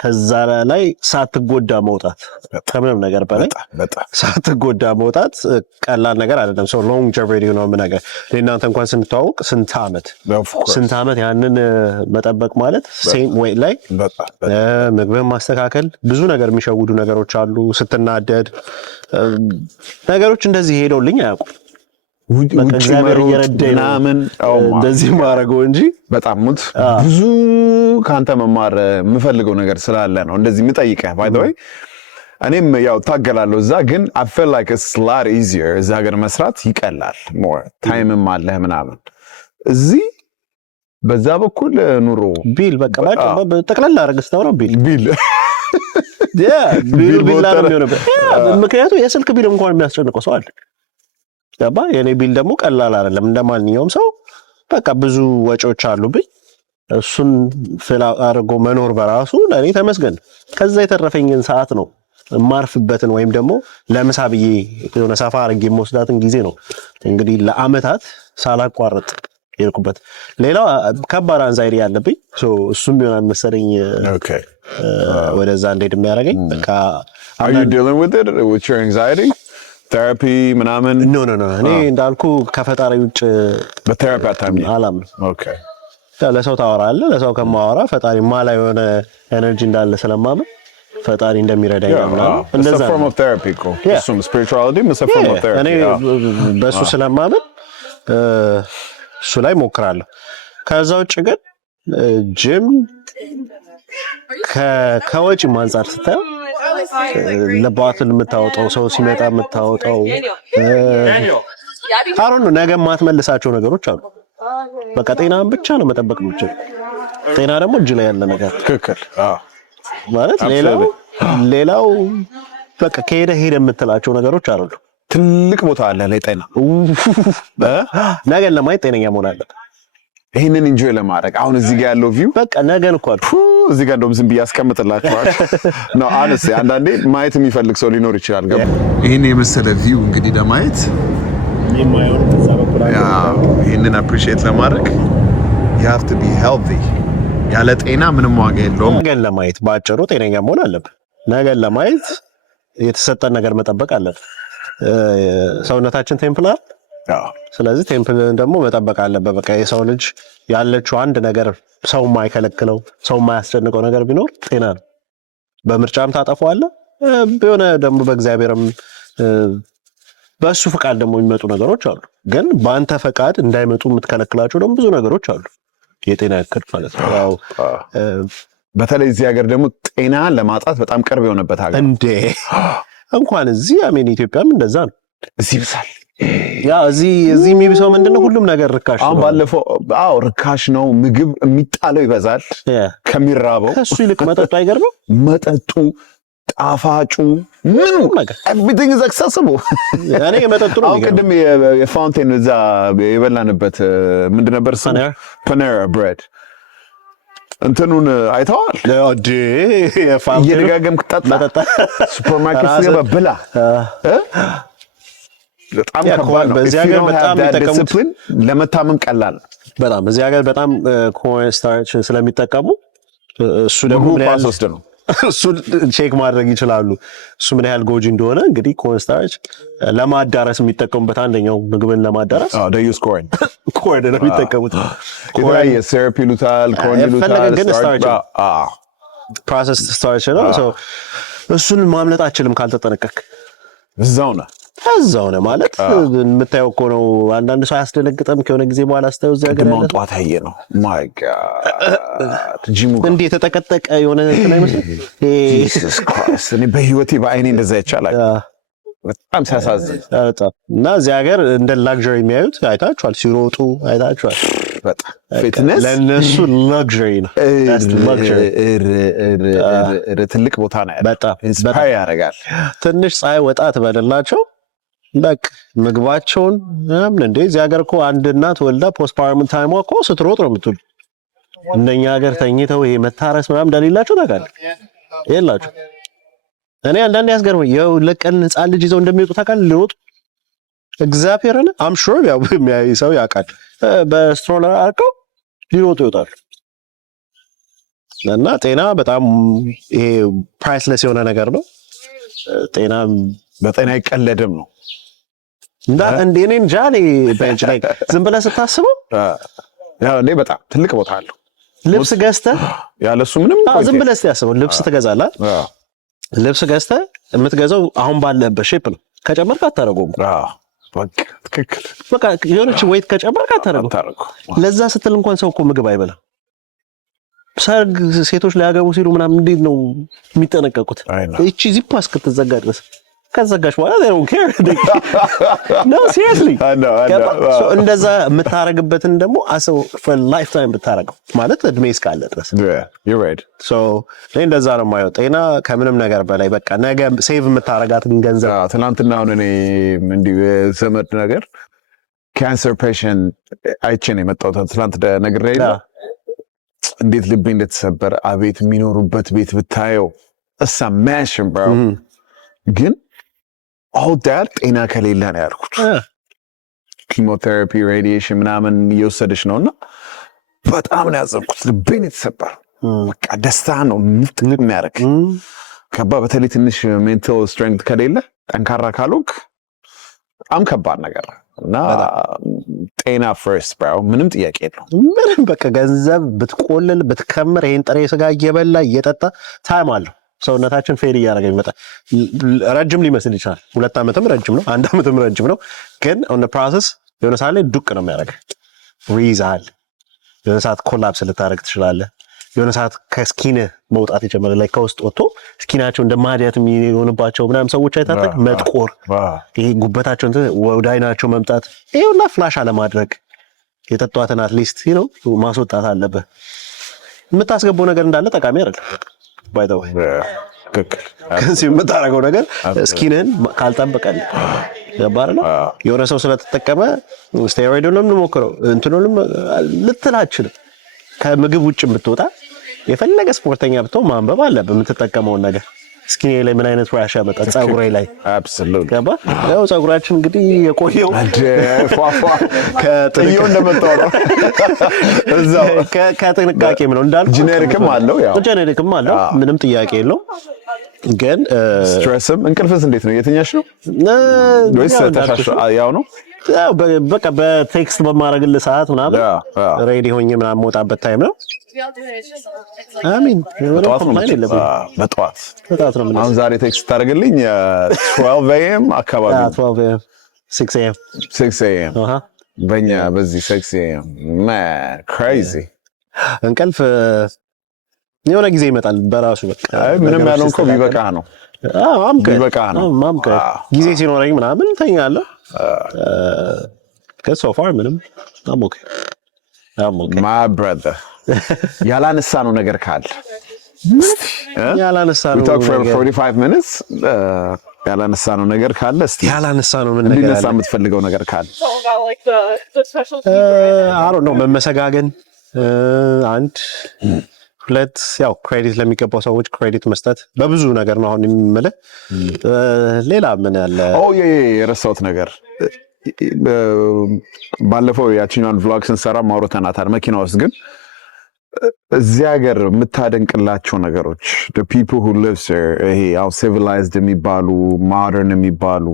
ከዛ ላይ ሳትጎዳ መውጣት ከምንም ነገር በላይ ሳትጎዳ መውጣት ቀላል ነገር አይደለም ሰው ሎንጀቪቲ ነው ነገር ለእናንተ እንኳን ስንተዋወቅ ስንት ዓመት ያንን መጠበቅ ማለት ሴም ዌይ ላይ ምግብን ማስተካከል ብዙ ነገር የሚሸውዱ ነገሮች አሉ ስትናደድ ነገሮች እንደዚህ ሄደውልኝ አያውቁም እግዚአብሔር እየረዳኝ ምናምን እንደዚህ ማረገው እንጂ በጣም ብዙ ካንተ መማር የምፈልገው ነገር ስላለ ነው እንደዚህ የምጠይቀህ by the way እኔም ያው ታገላለሁ እዛ ግን I feel like it's a lot easier እዛ ሀገር መስራት ይቀላል more ታይምም አለ ምናምን እዚህ በዛ በኩል ኑሮ ቢል በቃ ጠቅላላ አረጋስተው ነው ቢል ቢል ነው የሚሆነው ምክንያቱም የስልክ ቢል እንኳን የሚያስጨንቀው ሰው አለ ያባ የኔ ቢል ደግሞ ቀላል አይደለም እንደማንኛውም ሰው በቃ ብዙ ወጪዎች አሉብኝ እሱን ፍላ አርጎ መኖር በራሱ ለኔ ተመስገን ከዛ የተረፈኝን ሰዓት ነው ማርፍበትን ወይም ደግሞ ለምሳ ብዬ የሆነ ሰፋ አርጌ የምወስዳትን ጊዜ ነው እንግዲህ ለአመታት ሳላቋርጥ የልኩበት ሌላው ከባድ አንዛይሪ ያለብኝ እሱም ቢሆን መሰለኝ ወደዛ እንዴት የሚያደርገኝ በቃ Are you dealing with it with your anxiety? Therapy ምናምን ኖ እኔ እንዳልኩ ከፈጣሪ ውጭ በቴራፒ አታምኝ አላም ኦኬ ለሰው ታወራለህ ለሰው ከማወራ ፈጣሪ ማላ የሆነ ኤነርጂ እንዳለ ስለማመን ፈጣሪ እንደሚረዳኝ ነው እንደዛ ነው form of therapy some spirituality is a form of therapy እኔ በሱ ስለማመን እሱ ላይ ሞክራለሁ ከዛ ውጭ ግን ጂም ከወጪ ማንጻር ስታየው ለባትል የምታወጣው ሰው ሲመጣ የምታወጣው አሁን ነገ ማትመልሳቸው ነገሮች አሉ በቃ ጤናን ብቻ ነው መጠበቅ የምትችለው ጤና ደግሞ እጅ ላይ ያለ ነገር ትክክል ማለት ሌላው በቃ ከሄደ የምትላቸው ነገሮች አሉ ትልቅ ቦታ አለ ለጤና ነገ ለማየት ጤነኛ መሆን አለበት ይሄንን ኢንጆይ ለማድረግ አሁን እዚህ ጋር ያለው ቪው በቃ ነገን እኮ እዚህ ጋር እንደውም ዝም ብዬ አስቀምጥላችኋል ነው honestly አንዳንዴ ማየት የሚፈልግ ሰው ሊኖር ይችላል ገባ ይሄን የመሰለ ቪው እንግዲህ ለማየት ይሄንን appreciate ለማድረግ you have to be healthy ያለ ጤና ምንም ዋጋ የለውም ነገን ለማየት ባጭሩ ጤነኛ መሆን አለበት ነገን ለማየት የተሰጠን ነገር መጠበቅ አለበት ሰውነታችን ቴምፕላር ስለዚህ ቴምፕል ደግሞ መጠበቅ አለበት በቃ የሰው ልጅ ያለችው አንድ ነገር ሰው ማይከለክለው ሰው ማያስጨንቀው ነገር ቢኖር ጤና ነው በምርጫም ታጠፋዋለህ ቢሆነ ደግሞ በእግዚአብሔርም በሱ ፈቃድ ደግሞ የሚመጡ ነገሮች አሉ ግን በአንተ ፈቃድ እንዳይመጡ የምትከለክላቸው ደግሞ ብዙ ነገሮች አሉ የጤና እክል ማለት ነው ያው በተለይ እዚህ ሀገር ደግሞ ጤና ለማጣት በጣም ቅርብ የሆነበት ሀገር እንዴ እንኳን እዚህ አሜን ኢትዮጵያም እንደዛ ነው እዚህ ብሳል ያ እዚህ የሚብሰው ምንድነው ሁሉም ነገር ርካሽ ነው አሁን ባለፈው ርካሽ ነው ምግብ የሚጣለው ይበዛል ከሚራበው ከሱ ይልቅ መጠጡ አይገርም መጠጡ ጣፋጩ ምኑ ነገር everything is accessible እኔ መጠጡ ነው ቅድም የፋውንቴን እዛ የበላንበት ምንድን ነበር Panera bread እንትኑን አይተዋል? እየደጋገምክ ጠጣ። ሱፐርማርኬት ስገባ ብላ በጣም ከባድ ነው። በዚህ ሀገር በጣም ዲስፕሊን ለመታመም ቀላል ነው። በጣም በዚህ ሀገር በጣም ኮርን ስታርች ስለሚጠቀሙ እሱ ደግሞ ምን ያህል ወስደ ነው እሱ ቼክ ማድረግ ይችላሉ። እሱ ምን ያህል ጎጂ እንደሆነ እንግዲህ ኮርን ስታርች ለማዳረስ የሚጠቀሙበት አንደኛው ምግብን ለማዳረስ ዩስ ኮርን ነው የሚጠቀሙት። የተለያየ ሲረፕ ይሉታል፣ ኮርን ይሉታል፣ ፕሮሰስ ስታርች ነው። እሱን ማምለጥ አችልም ካልተጠነቀቅ እዛው ነው ማለት የምታየው እኮ ነው። አንዳንድ ሰው አያስደነግጠም ከሆነ ጊዜ በኋላ ስታየው እዚያ ገና ነው ጧት ያየ ነው ማይ ጋድ ጂሙ እንዴ የተጠቀጠቀ የሆነ እንትን አይመስልም። ጂሰስ ክራይስት እኔ በህይወቴ በአይኔ እንደዛ ይቻላል። በጣም ሲያሳዝን እና እዚህ ሀገር እንደ ላግዠሪ የሚያዩት አይታችኋል። ሲሮጡ አይታችኋል። በጣም ፊትነስ ለነሱ ላግዠሪ ነው። ትልቅ ቦታ ነው ያለው። በጣም ኢንስፓየር ያደርጋል። ትንሽ ፀሐይ ወጣ ትበልላቸው በቃ ምግባቸውን ምናምን እንደ እዚህ ሀገር እኮ አንድ እናት ወልዳ ፖስትፓርተም ታይሟ እኮ ስትሮጥ ነው የምትውል። እንደኛ ሀገር ተኝተው ይሄ መታረስ ምናምን እንደሌላቸው ታውቃለህ። የላቸው እኔ አንዳንዴ ያስገርመኝ የሁለት ቀን ህፃን ልጅ ይዘው እንደሚወጡ ታውቃለህ። ሊሮጡ እግዚአብሔርን አም ሹር ያው የሚያይ ሰው ያውቃል። በስትሮለር አድርገው ሊሮጡ ይወጣሉ። እና ጤና በጣም ይሄ ፕራይስለስ የሆነ ነገር ነው። ጤና በጤና አይቀለድም ነው እንዳ እኔ እንጃ በእንጭ ላይ ዝም ብለህ ስታስበው ያው እንዴ በጣም ትልቅ ቦታ አለው። ልብስ ገዝተህ ያለሱ ምንም ዝም ብለህ ስታስበው ልብስ ትገዛለህ። ልብስ ገዝተህ የምትገዛው አሁን ባለበት ሼፕ ነው። ከጨመርክ አታረገውም። በቃ ትክክል። በቃ የሆነች ዌይት ከጨመርክ አታረገውም። ለዛ ስትል እንኳን ሰው እኮ ምግብ አይበላም። ሰርግ ሴቶች ሊያገቡ ሲሉ ምናምን እንዴት ነው የሚጠነቀቁት? እቺ ዚፓ እስክትዘጋ ድረስ ከዘጋሽ በኋላ they don't care no seriously so እንደዛ የምታረግበትን ደግሞ አሰው for lifetime ብታረገው ማለት እድሜ እስካለ ድረስ you're right so እንደዛ ነው የማየው። ጤና ከምንም ነገር በላይ በቃ ነገ ሴቭ የምታረጋትን ገንዘብ ትናንትና አሁን እኔ እንዲህ ዘመድ ነገር ካንሰር ፔሽንት አይቼ ነው የመጣሁት። ትናንት ነግሬህ እንዴት ልቤ እንደተሰበረ አቤት የሚኖሩበት ቤት ብታየው እሳ ማሽን bro ግን all that ጤና ከሌለ ነው ያልኩት። ኪሞቴራፒ ሬዲዬሽን ምናምን እየወሰደች ነውና በጣም ነው ያዘንኩት። ልቤን የተሰበረ በቃ ደስታ ነው ምጥልቅ የሚያደርግ ከባ በተለይ ትንሽ ሜንታል ስትሬንግዝ ከሌለ ጠንካራ ካልሆንክ በጣም ከባድ ነገር እና ጤና ፈርስት ብራው ምንም ጥያቄ የለው። ምንም በቃ ገንዘብ ብትቆልል ብትከምር ይሄን ጥሬ ስጋ እየበላ እየጠጣ ታይም አለው ሰውነታችን ፌል እያደረገ ይመጣል። ረጅም ሊመስል ይችላል። 2 ዓመትም ረጅም ነው፣ 1 ዓመትም ረጅም ነው። ግን on the process የሆነ ሰዓት ላይ ዱቅ ነው የሚያደርገው። ሪዛል የሆነ ሰዓት ኮላፕስ ልታደርግ ትችላለህ። የሆነ ሰዓት ከስኪን መውጣት ይጀምራል። ላይ ከውስጥ ወጥቶ ስኪናቸው እንደ ማዲያት የሚሆንባቸው ምናምን ሰዎች አይታጠቅ መጥቆር፣ ይሄ ጉበታቸው ወደ አይናቸው መምጣት፣ ይሄውና ፍላሽ አለማድረግ የጠጧትን አትሊስት ነው ማስወጣት አለበት። የምታስገባው ነገር እንዳለ ጠቃሚ አይደለም። by the way ከዚህ የምታረገው ነገር ስኪንን ካልጠበቀል ገባህ ነው። የሆነ ሰው ስለተጠቀመ ስቴሮይድንም ሞክረው እንትኑንም ልትላችል ከምግብ ውጭ ብትወጣ የፈለገ ስፖርተኛ ብትሆን ማንበብ አለብህ የምትጠቀመውን ነገር። ስኪኔ ላይ ምን አይነት ራሽ ያመጣል ፀጉሬ ላይ አብሶሉት ገባህ? ያው ፀጉራችን እንግዲህ የቆየው ፏፏ ከጥዩ እንደመጣው ነው። እዛው ከጥንቃቄም ነው እንዳልኩ ጄኔሪክም አለው ምንም ጥያቄ የለው። ግን ስትሬስም እንቅልፍስ እንዴት ነው? የትኛሽ ነው ወይስ ተሻሽ ያው ነው? ያው በቃ በቴክስት በማረግልህ ሰዓት ምናምን ሬዲ ሆኜ ምናምን መውጣበት ታይም ነው። አሚን በጠዋት ነው። አሁን ዛሬ ቴክስት ታደርግልኝ 12 AM አካባቢ 12 AM 6 AM በእኛ በዚህ 6 AM man crazy እንቅልፍ የሆነ ጊዜ ይመጣል በራሱ በቃ ምንም ያለው እኮ ቢበቃ ነው። ቢበቃ ነው ጊዜ ሲኖረኝ ምናምን ተኛለሁ። so far ምንም I'm okay my brother ያላነሳ ነው ነገር ካለ ያላነሳ ነው we talk for 45 minutes ያላነሳ ነው ነገር ካለ እስቲ ያላነሳ ነው ምን ነገር እንዲነሳ የምትፈልገው ነገር ካለ I don't know መመሰጋገን አንድ ሁለት ያው ክሬዲት ለሚገባው ሰዎች ክሬዲት መስጠት በብዙ ነገር ነው አሁን የምልህ። ሌላ ምን ያለ የረሳሁት ነገር ባለፈው ያቺኛውን ቭሎግ ስንሰራ ማውረተናታል መኪና ውስጥ ግን እዚህ ሀገር የምታደንቅላቸው ነገሮች the people who live here ይሄ ያው civilized የሚባሉ modern የሚባሉ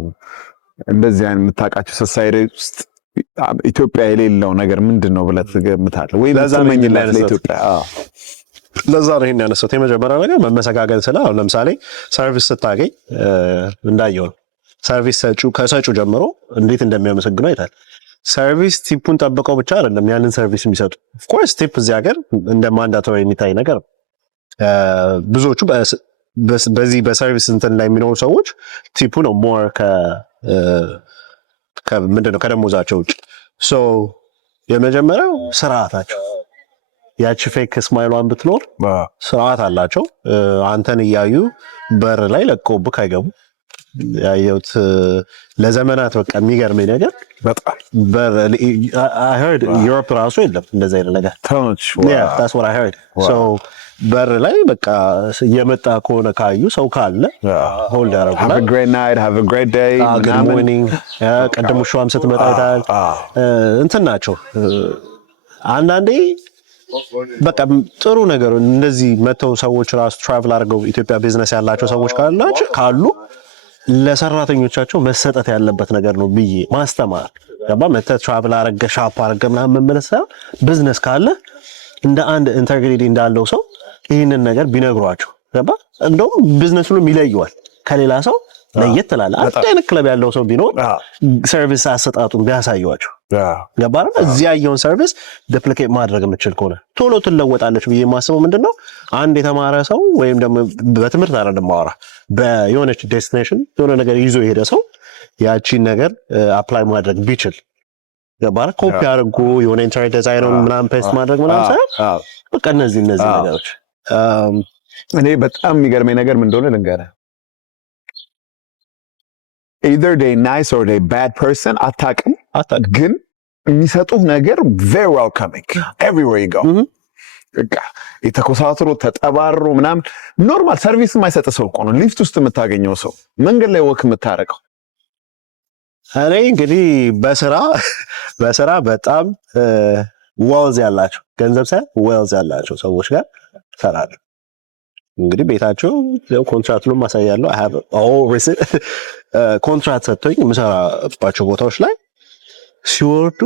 እንደዚህ አይነት የምታውቃቸው ሶሳይቲ ውስጥ ኢትዮጵያ የሌለው ነገር ምንድን ነው ብለህ ትገምታለህ ወይ? ለዛመኝላት ለኢትዮጵያ ለዛ ነው ይሄን ያነሳሁት። የመጀመሪያ ነገር መመሰጋገን ስለ አሁን ለምሳሌ ሰርቪስ ስታገኝ እንዳየው ሰርቪስ ከሰጪው ጀምሮ እንዴት እንደሚያመሰግኑ አይታል። ሰርቪስ ቲፑን ጠብቀው ብቻ አይደለም ያንን ሰርቪስ የሚሰጡ። ኦፍ ኮርስ ቲፕ እዚህ ሀገር እንደ ማንዳቶሪ የሚታይ ነገር ነው። ብዙዎቹ በዚህ በሰርቪስ እንትን ላይ የሚኖሩ ሰዎች ቲፑ ነው ሞር ምንድን ነው ከደሞዛቸው ውጭ። ሶ የመጀመሪያው ስርዓታቸው ያቺ ፌክ ስማይሏን ብትኖር ስርዓት አላቸው። አንተን እያዩ በር ላይ ለቀውብህ አይገቡ። ያየሁት ለዘመናት በቃ የሚገርመኝ ነገር በጣም I heard ዩሮፕ ራሱ የለም እንደዚህ አይነት ነገር። that's what I heard. so በር ላይ በቃ እየመጣ ከሆነ ካዩ ሰው ካለ ሆልድ ያደርጉናል። have a great night, have a great day, good morning ቀደም ሹዋም ስትመጣ ይታል እንትን ናቸው። አንዳንዴ በቃ ጥሩ ነገር እንደዚህ መተው ሰዎች ራሱ ትራቭል አድርገው ኢትዮጵያ ቢዝነስ ያላቸው ሰዎች ካሉ ለሰራተኞቻቸው መሰጠት ያለበት ነገር ነው ብዬ ማስተማር ገባ። መተህ ትራቭል አረገ ሻፕ አረገ ምናምን መመለስ ቢዝነስ ካለ እንደ አንድ ኢንተግሪቲ እንዳለው ሰው ይህንን ነገር ቢነግሯቸው ገባ። እንደውም ቢዝነሱንም ይለየዋል ከሌላ ሰው ለየት ትላለህ። አንድ አይነት ክለብ ያለው ሰው ቢኖር ሰርቪስ አሰጣጡን ቢያሳዩዋቸው ገባ። እዚህ ያየውን ሰርቪስ ዱፕሊኬት ማድረግ የምችል ከሆነ ቶሎ ትለወጣለች ብዬ የማስበው ምንድነው አንድ የተማረ ሰው ወይም ደግሞ በትምህርት አይደለም ማወራ በየሆነች ዴስቲኔሽን የሆነ ነገር ይዞ የሄደ ሰው ያቺን ነገር አፕላይ ማድረግ ቢችል ገባ። ኮፒ አድርጎ የሆነ ኢንተሪየር ዲዛይነር ምናምን ፔስት ማድረግ ምናምን ሳይሆን በቃ እነዚህ ነገሮች እኔ በጣም የሚገርመኝ ነገር ምን እንደሆነ ልንገርህ። either they nice or they bad person አታውቅም ግን የሚሰጡህ ነገር very welcoming everywhere you go በቃ የተኮሳትሮ ተጠባሮ ምናምን ኖርማል ሰርቪስ የማይሰጥ ሰው እኮ ነው ሊፍት ውስጥ የምታገኘው ሰው መንገድ ላይ ወክ የምታረቀው። እኔ እንግዲህ በስራ በጣም ዌልዝ ያላቸው ገንዘብ ሳይሆን ዌልዝ ያላቸው ሰዎች ጋር እሰራለሁ። እንግዲህ ቤታቸው ኮንትራክቱን ማሳያለሁ። I have all receipt ኮንትራክት ሰጥቶኝ የምሰራባቸው ቦታዎች ላይ ሲወርዱ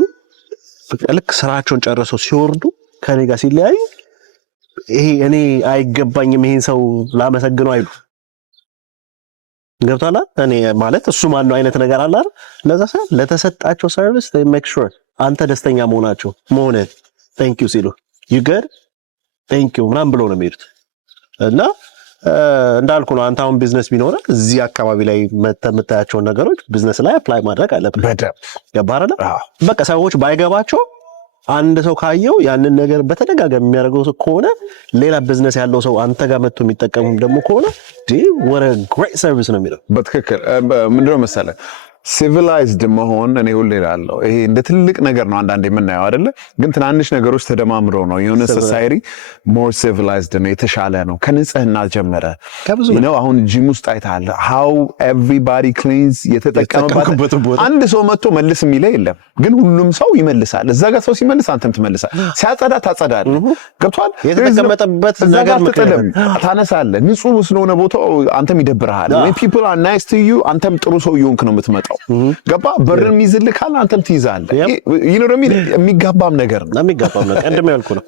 ልክ ስራቸውን ጨርሰው ሲወርዱ ከኔ ጋር ሲለያዩ ይሄ እኔ አይገባኝም ይሄን ሰው ላመሰግነው አይሉ ገብቷል። እኔ ማለት እሱ ማን ነው አይነት ነገር አለ አይደል? ለዛ ሰው ለተሰጣቸው ሰርቪስ they make sure አንተ ደስተኛ መሆነ thank you ሲሉ you good thank you ምናምን ብሎ ነው የሚሄዱት። እና እንዳልኩ ነው አንተ አሁን ቢዝነስ ቢኖር እዚህ አካባቢ ላይ የምታያቸውን ነገሮች ቢዝነስ ላይ አፕላይ ማድረግ አለብህ። በደምብ ገባህ? በቃ ሰዎች ባይገባቸው አንድ ሰው ካየው ያንን ነገር በተደጋጋሚ የሚያደርገው ከሆነ ሌላ ቢዝነስ ያለው ሰው አንተ ጋር መጥቶ የሚጠቀሙ ደግሞ ከሆነ what a great service ነው የሚለው። በትክክል ምንድነው መሰለህ ሲቪላይዝድ መሆን እኔ ሁሌ እላለሁ ይሄ እንደ ትልቅ ነገር ነው አንዳንዴ የምናየው አይደለ? ግን ትናንሽ ነገሮች ተደማምረው ነው የሆነ ሶሳይቲ ሞር ሲቪላይዝድ ነው የተሻለ ነው። ከንጽህና ጀመረ ነው። አሁን ጂም ውስጥ አይተሃል how everybody cleans የተጠቀመበት አንድ ሰው መጥቶ መልስ የሚለው የለም፣ ግን ሁሉም ሰው ይመልሳል። እዛ ጋር ሰው ሲመልስ አንተም ትመልሳለህ። ሲያጸዳ ታጸዳለህ። ገብቷል? የተጠቀመበት ነገር ምክንያቱም ታነሳለህ። ንጹህ ስለሆነ ቦታው አንተም ይደብርሃል። when people are nice to you አንተም ጥሩ ሰው ይሆንክ ነው የምትመጣው። ገባ? በርን ይዝልካል አንተም ትይዛለህ። ይኖርም የሚጋባም ነገር ነው። የሚጋባም ነገር እንደም ያልኩ ነው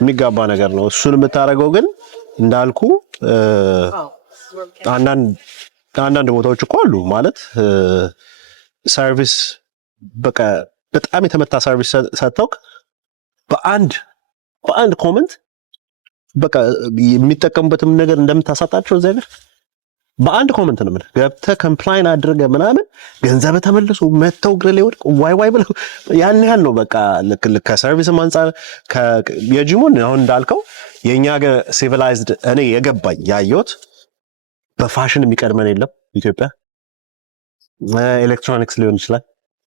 የሚጋባ ነገር ነው። እሱን የምታረገው ግን እንዳልኩ አንዳንድ ቦታዎች እኮ አሉ ማለት ሰርቪስ በቃ በጣም የተመታ ሰርቪስ ሰጥተውክ በአንድ ኮመንት በቃ የሚጠቀሙበትም ነገር እንደምታሳጣቸው እዚህ ሀገር በአንድ ኮመንት ነው ገብተህ ኮምፕላይን አድርገህ ምናምን ገንዘብ ተመልሶ መተው ግሬ ላይ ወድቅ ዋይ ብለው ያን ያህል ነው። በቃ ልክ ከሰርቪስ አንፃር የጂሙን አሁን እንዳልከው የኛ ሀገር ሲቪላይዝድ እኔ የገባኝ ያየሁት በፋሽን የሚቀድመን የለም ኢትዮጵያ። ኤሌክትሮኒክስ ሊሆን ይችላል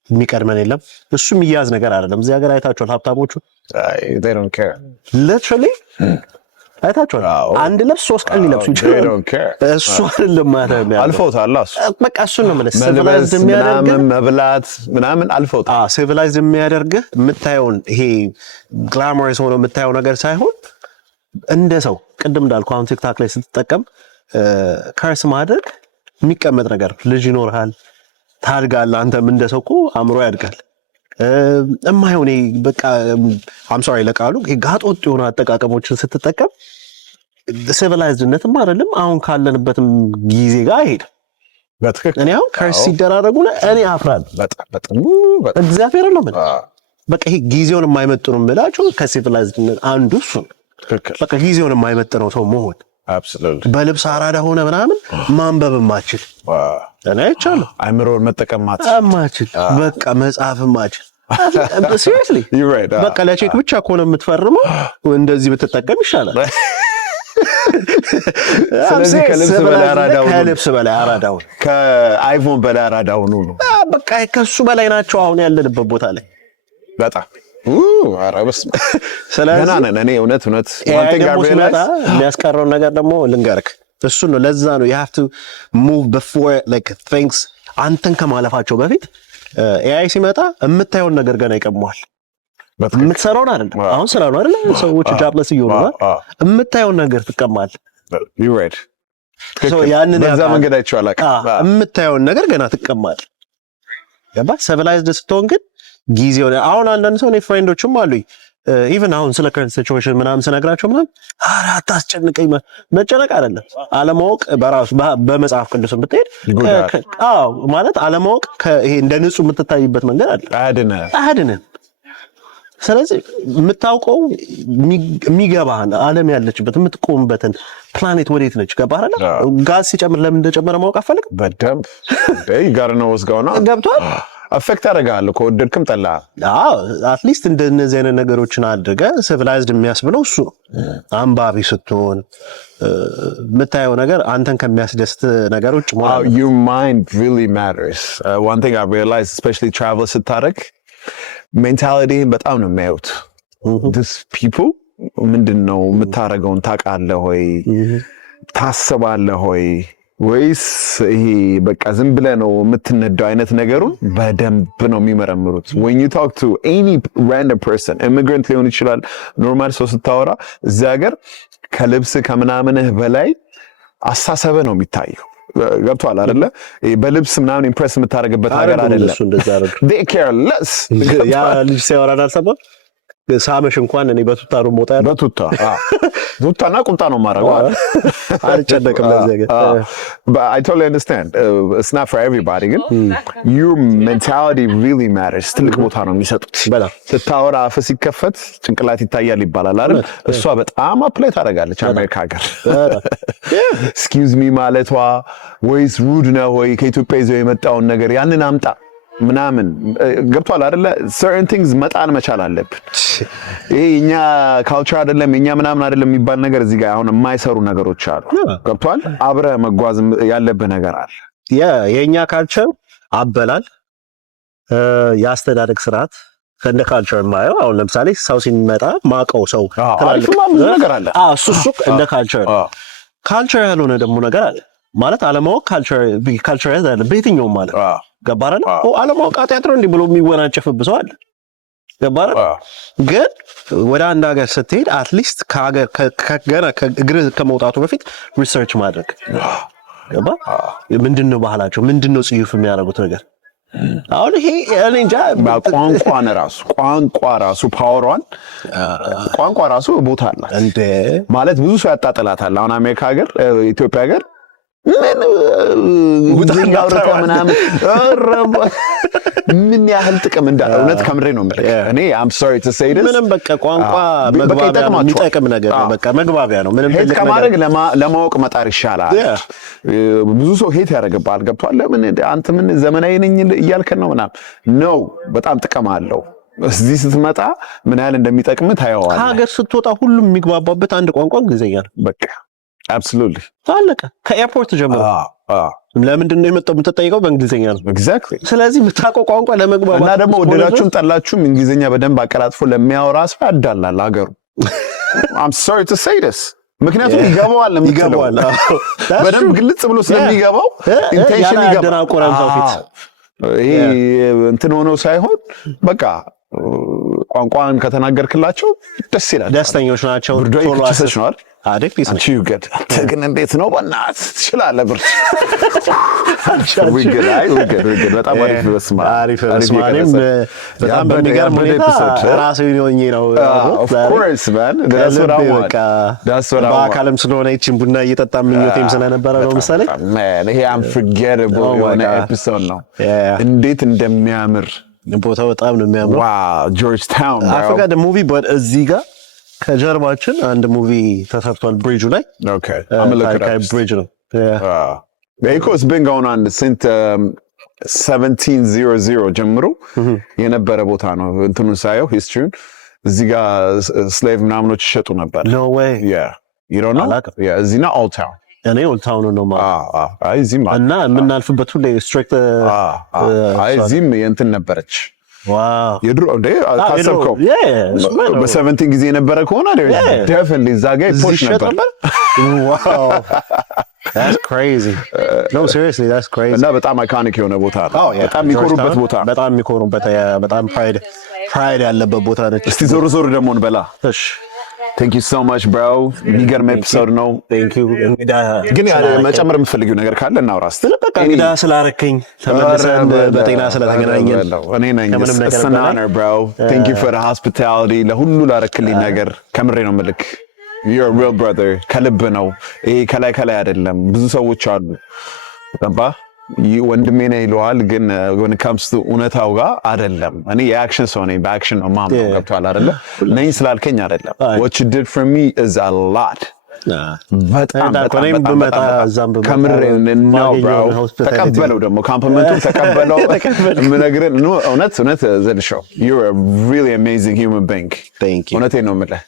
የሚቀድመን የለም። እሱ የሚያዝ ነገር አይደለም። እዚህ ሀገር አይታችኋል ሀብታሞቹ they don't care literally አይታችኋል። አንድ ልብስ 3 ቀን ሊለብሱ They ይችላሉ። don't care. እሱ አይደለም ማለት ነው። አልፈውታል እሱ በቃ እሱን ነው ማለት መልበስ ሲቪላይዝድ የሚያደርግ ምናምን መብላት ምናምን አልፈውታል። ሲቪላይዝድ የሚያደርግህ የምታየውን ይሄ ግላመረስ ሆኖ የምታየው ነገር ሳይሆን እንደ ሰው ቅድም እንዳልኩ አሁን ቲክታክ ላይ ስትጠቀም ከርስ ማድረግ የሚቀመጥ ነገር ልጅ ይኖርሃል፣ ታድጋለህ። አንተም እንደ ሰው እኮ አእምሮ ያድጋል። እማይሆን በቃ አም ሶሪ ለቃሉ ጋጥ ወጥ የሆነ አጠቃቀሞችን ስትጠቀም ሲቪላይዝድነትም አይደለም አሁን ካለንበትም ጊዜ ጋር አይሄድም። በትክክል እኔ አሁን ከርስ ሲደራረጉ እኔ አፍራለሁ። በጣም እግዚአብሔር ነው ማለት በቃ ይሄ ጊዜውን የማይመጥኑ የምላቸው ከሲቪላይዝድነት አንዱ እሱ ነው። በቃ ጊዜውን የማይመጥነው ሰው መሆን አብሶሉትሊ በልብስ አራዳ ሆነ ምናምን ማንበብ ማችል እኔ አይቻለሁ። አይምሮን መጠቀም ማችል በቃ መጻፍ ማችል ሲሪየስሊ በቃ ለቼክ ብቻ ከሆነ የምትፈርመው እንደዚህ ብትጠቀም ይሻላል። ስለዚህ ከልብስ በላይ አራዳው ከአይፎን በላይ አራዳው ነው። በቃ ከሱ በላይ ናቸው አሁን ያለንበት ቦታ ላይ በጣም አረብስ ገና ነን። እኔ እውነት የሚያስቀረውን ነገር ደግሞ ልንገርክ፣ እሱ ነው። ለዛ ነው you have to move before like things አንተን ከማለፋቸው በፊት ኤአይ ሲመጣ የምታየውን ነገር ገና ይቀመዋል። የምትሰራውን አይደለም። አሁን ስራ ነው አይደል? ሰዎች ጃብለስ እየሆኑ ነው። የምታየውን ነገር ትቀማል። you right ያንን በዛ መንገድ አይቻላል። የምታየውን ነገር ገና ትቀማል። ገባ? ሲቪላይዝድ ስትሆን ግን ጊዜው አሁን አንዳንድ ሰው እኔ ፍሬንዶችም አሉኝ ኢቭን አሁን ስለ ከረንት ሲቹዌሽን ምናምን ስነግራቸው ምናምን ኧረ አታስጨንቀኝ። መጨነቅ አይደለም አለማወቅ በራሱ በመጽሐፍ ቅዱስ ብትሄድ ማለት አለማወቅ ይሄ እንደ ንጹህ የምትታይበት መንገድ አለ። አያድንም። ስለዚህ የምታውቀው የሚገባህን ዓለም ያለችበት የምትቆምበትን ፕላኔት ወዴት ነች ገባህ አይደል? ጋዝ ሲጨምር ለምን እንደጨመረ ማወቅ አፈልግም። በደንብ ጋር ነው ወስጋውና ገብቷል። አፌክት ያደርጋል እኮ ወደድክም ጠላ። አትሊስት እንደነዚህ አይነት ነገሮችን አድርገህ ሲቪላይዝድ የሚያስብለው እሱ ነው። አንባቢ ስትሆን የምታየው ነገር አንተን ከሚያስደስት ነገሮች ማለት ነው። Your mind really matters. One thing I realized, especially travel ስታደርግ ሜንታሊቲን በጣም ነው የሚያዩት። These people ምንድን ነው የምታደርገውን ታውቃለህ ሆይ ታስባለህ ሆይ ወይስ ይሄ በቃ ዝም ብለህ ነው የምትነዳው አይነት ነገሩን በደንብ ነው የሚመረምሩት። when you talk to any random person immigrant ሊሆን ይችላል ኖርማል ሰው ስታወራ እዚህ ሀገር ከልብስ ከምናምንህ በላይ አሳሰበ ነው የሚታየው። ገብቷል አይደለ? በልብስ ምናምን ኢምፕረስ የምታደርግበት ሀገር አይደለም። they care less ያ ልጅ ሲያወራ አልሰማም። ሳመሽ እንኳን እኔ በቱታ ነው ሞታ ያለው ቱታና ቁምጣ ነው ማረጋው አልጨነቅም ለዚህ ነገር but I totally understand it's not for everybody ግን your mentality really matters ትልቅ ቦታ ነው የሚሰጡት ስታወራ አፍ ሲከፈት ጭንቅላት ይታያል ይባላል አይደል እሷ በጣም አፕላይ ታደርጋለች አሜሪካ ሀገር excuse me ማለቷ ወይስ rude ነው ወይ ከኢትዮጵያ ይዘው የመጣውን ነገር ያንን አምጣ ምናምን ገብቷል አይደለ certain things መጣን መቻል አለብን ይሄ የኛ ካልቸር አይደለም የኛ ምናምን አይደለም የሚባል ነገር እዚህ ጋር አሁን የማይሰሩ ነገሮች አሉ ገብቷል አብረ መጓዝ ያለብህ ነገር አለ የኛ ካልቸር አበላል ያስተዳደግ ስርዓት እንደ ካልቸር ማየው አሁን ለምሳሌ ሰው ሲመጣ ማቀው ሰው ትላልቅ ነገር አለ እሱ እንደ ካልቸር ያልሆነ ደግሞ ነገር አለ ማለት አለማወቅ ካልቸር ያለ በየትኛውም ማለት ገባረን አለማወቅ ኃጢአት ነው እንዲህ ብሎ የሚወናጨፍብህ ሰው አለ ገባረን ግን ወደ አንድ ሀገር ስትሄድ አትሊስት ከሀገር ገና ከእግር ከመውጣቱ በፊት ሪሰርች ማድረግ ገባ ምንድነው ባህላቸው ምንድነው ጽዩፍ የሚያደርጉት ነገር አሁን ይሄ እኔ እንጃ ቋንቋ ራሱ ፓወሯን ቋንቋ ራሱ ቦታ አላት እንደ ማለት ብዙ ሰው ያጣጥላታል አሁን አሜሪካ ሀገር ኢትዮጵያ ሀገር ምን ያህል ጥቅም እንዳለው እውነት ከምሬ ነው የምልህ እኔ I'm sorry to say this ምንም በቃ ቋንቋ መግባቢያ የሚጠቅም ነገር ነው በቃ መግባቢያ ነው ምንም ሄት ከማድረግ ለማወቅ መጣር ይሻላል ብዙ ሰው ሄት ያደርግብሃል ገብቷል ለምን አንተ ምን ዘመናዊ ነኝ እያልከን ነው ምናምን ነው በጣም ጥቅም አለው እዚህ ስትመጣ ምን ያህል እንደሚጠቅም ታየዋለህ ከሀገር ስትወጣ ሁሉም የሚግባባበት አንድ ቋንቋ እንግሊዝኛ ነው በቃ absolutely ታለቀ ከኤርፖርት ጀምሮ ለምንድን ነው የመጣው የምትጠይቀው በእንግሊዝኛ ነው exactly ስለዚህ የምታውቀው ቋንቋ ለመግባባት እና ደግሞ ወደዳችሁም ጠላችሁም እንግሊዝኛ በደንብ አቀላጥፎ ለሚያወራ ሰው ያዳላል ሀገሩ I'm sorry to say this ምክንያቱም ይገባዋል የምትለው በደንብ ግልጽ ብሎ ስለሚገባው ኢንቴንሽን ይገባል። ይሄ እንትን ሆኖ ሳይሆን በቃ ቋንቋን ከተናገርክላቸው ደስ ይላል፣ ደስተኞች ናቸው። ቶሎ አሰሽናል አሪፍ አንቺ ይገድ አንተ ግን እንዴት ነው በእናትህ ትችላለህ ብር ውገድ በጣም አሪፍ በስማ አሪፍ በስማኔም በጣም በሚገርም ሁኔታ ራሴ ሆኜ ነው of course man that's what I want በአካልም ስለሆነ ይህችን ቡና እየጠጣ ምኞቴም ስለነበረ ነው መሰለኝ man ይሄ unforgettable የሆነ ኤፒሶድ ነው እንዴት እንደሚያምር ቦታው በጣም ነው የሚያምረው ዋው ጆርጅ ታውን I forgot the movie but እዚህ ጋር ከጀርባችን አንድ ሙቪ ተሰርቷል ብሪጁ ላይ okay I'm gonna look it up ብሪጅ ነው it's been going on since 1700 ጀምሮ የነበረ ቦታ ነው እንትኑን ሳየው ሂስትሪውን እዚህ ጋር ስሌቭ ምናምኖች ይሸጡ ነበር no way yeah you don't know yeah እዚህ ነው ኦልድ ታውን እኔ ኦልድ ታውን ነው ማለት አይ እዚህም እና የምናልፍበት ሁሌ ስትሪክት አይ እዚህም የእንትን ነበረች ዋው የድሮ እንደ ካሰብከው በ17 ጊዜ የነበረ ከሆነ definitely እዛ ጋር ፖሽ ነበር wow that's crazy no seriously that's crazy እና በጣም አይኮኒክ የሆነ ቦታ ነው በጣም የሚኮሩበት ቦታ በጣም የሚኮሩበት በጣም ፕራይድ ያለበት ቦታ ነች እስቲ ዞር ዞር ደግሞ እንበላ እሺ thank you so much bro የሚገርም ኤፒሶድ ነው thank you ግን መጨመር የምትፈልጊው ነገር ካለ እናውራ እስቲ እንግዳ ስላረከኝ ተመልሰን በጤና ስለተገናኘን እኔ ነኝ it's an honor bro thank you for the hospitality ለሁሉ ላረክልኝ ነገር ከምሬ ነው መልክ you're a real brother ከልብ ነው ይሄ ከላይ አይደለም ብዙ ሰዎች አሉ ተባ ወንድሜ ነው ይለዋል ግን when it comes to እውነታው ጋር አይደለም እኔ የአክሽን ሰው ነኝ በአክሽን ነው ማምነው ገብቷል አይደለ ነኝ ስላልከኝ አይደለም what you did for me is a lot በጣም ከምሬ ነው bro ተቀበለው ደግሞ ኮምፕሊመንቱ ተቀበለው ምነግረን ነው እውነት ዘልሽው you're a really amazing human being thank you እውነቴን ነው የምልህ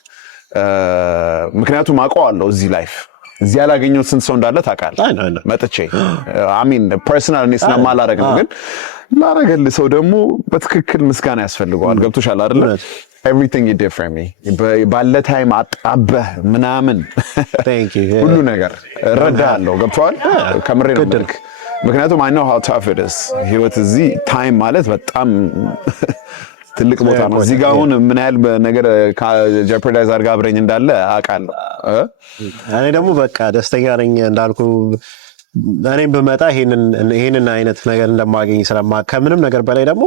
ምክንያቱም አውቀዋለሁ እዚህ ላይፍ እዚህ ያላገኘው ስንት ሰው እንዳለ ታውቃለህ መጥቼ I mean personal እኔ ስለማላረግ ነው ግን ላረገልህ ሰው ደግሞ በትክክል ምስጋና ያስፈልገዋል ገብቶሻል አይደለ everything you did for me ባለ ታይም አጣበህ ምናምን thank you ሁሉ ነገር እረዳለሁ ገብቷል ከምሬ ነው ምክንያቱም I know how tough it is ህይወት እዚህ ታይም ማለት በጣም ትልቅ ቦታ ነው እዚህ ጋር አሁን ምን ያህል ነገር ጀፐርዳይዝ አድርጋ አብረኝ እንዳለ አውቃለሁ እኔ ደግሞ በቃ ደስተኛ ነኝ እንዳልኩ እኔም በመጣ ይሄንን አይነት ነገር እንደማገኝ ከምንም ነገር በላይ ደግሞ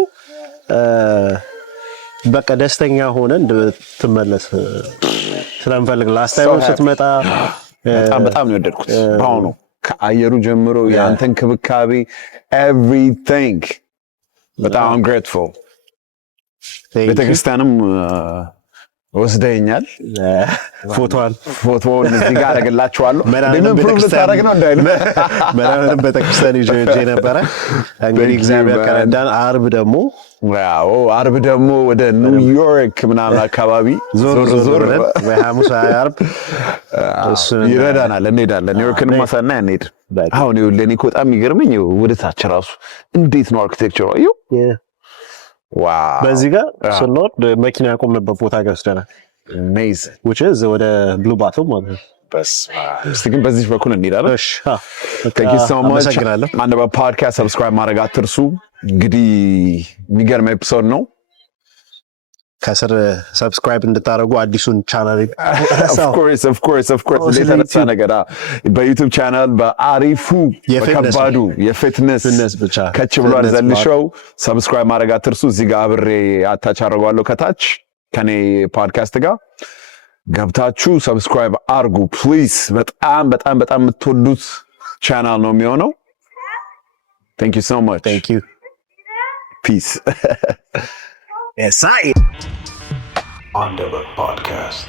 በቃ ደስተኛ ሆነ እንድትመለስ ስለምፈልግ ላስት ታይም ስትመጣ በጣም ነው የወደድኩት ባሁኑ ከአየሩ ጀምሮ የአንተን ክብካቤ everything በጣም I'm grateful ቤተክርስቲያንም ወስደኛል ፎቶን እዚህ ጋር አደርግላችኋለሁ ለምን ፕሩቭ ልታደርግ ነው እንዳይሉ መራንም ቤተክርስቲያን ይዤ ነበረ እንግዲህ እግዚአብሔር ከረዳን አርብ ደግሞ ወደ ኒውዮርክ ምናምን አካባቢ ዞር በሐሙስ አርብ ይረዳናል እንሄዳለን ኒውዮርክን ማሳና እንሄድ አሁን ለኔ በጣም የሚገርመኝ ወደ ታች ራሱ እንዴት ነው አርኪቴክቸሩ አዩ ዋው በዚህ ጋር ስንወርድ መኪና ያቆምንበት ቦታ ገዝተናል amazing which is ወደ ብሉ ባቶም ማለት ነው በስ እስቲ ግን በዚህ በኩል እንሄዳለን እሺ thank you so much አንደባ ፖድካስት ሰብስክራይብ ማድረግ አትርሱ እንግዲህ የሚገርም ኤፒሶድ ነው ከስር ሰብስክራይብ እንድታደርጉ አዲሱን ቻናል of course ለተነሳ ነገር በዩቲዩብ ቻናል በአሪፉ በከባዱ የፊትነስ ብቻ ከች ብሏል ዘልሾው ሰብስክራይብ ማድረግ አትርሱ እዚህ ጋር አብሬ አታች አደርጋለሁ ከታች ከኔ ፖድካስት ጋር ገብታችሁ ሰብስክራይብ አርጉ ፕሊዝ በጣም የምትወዱት ቻናል ነው የሚሆነው thank you so much thank you peace yes I Andava Podcast.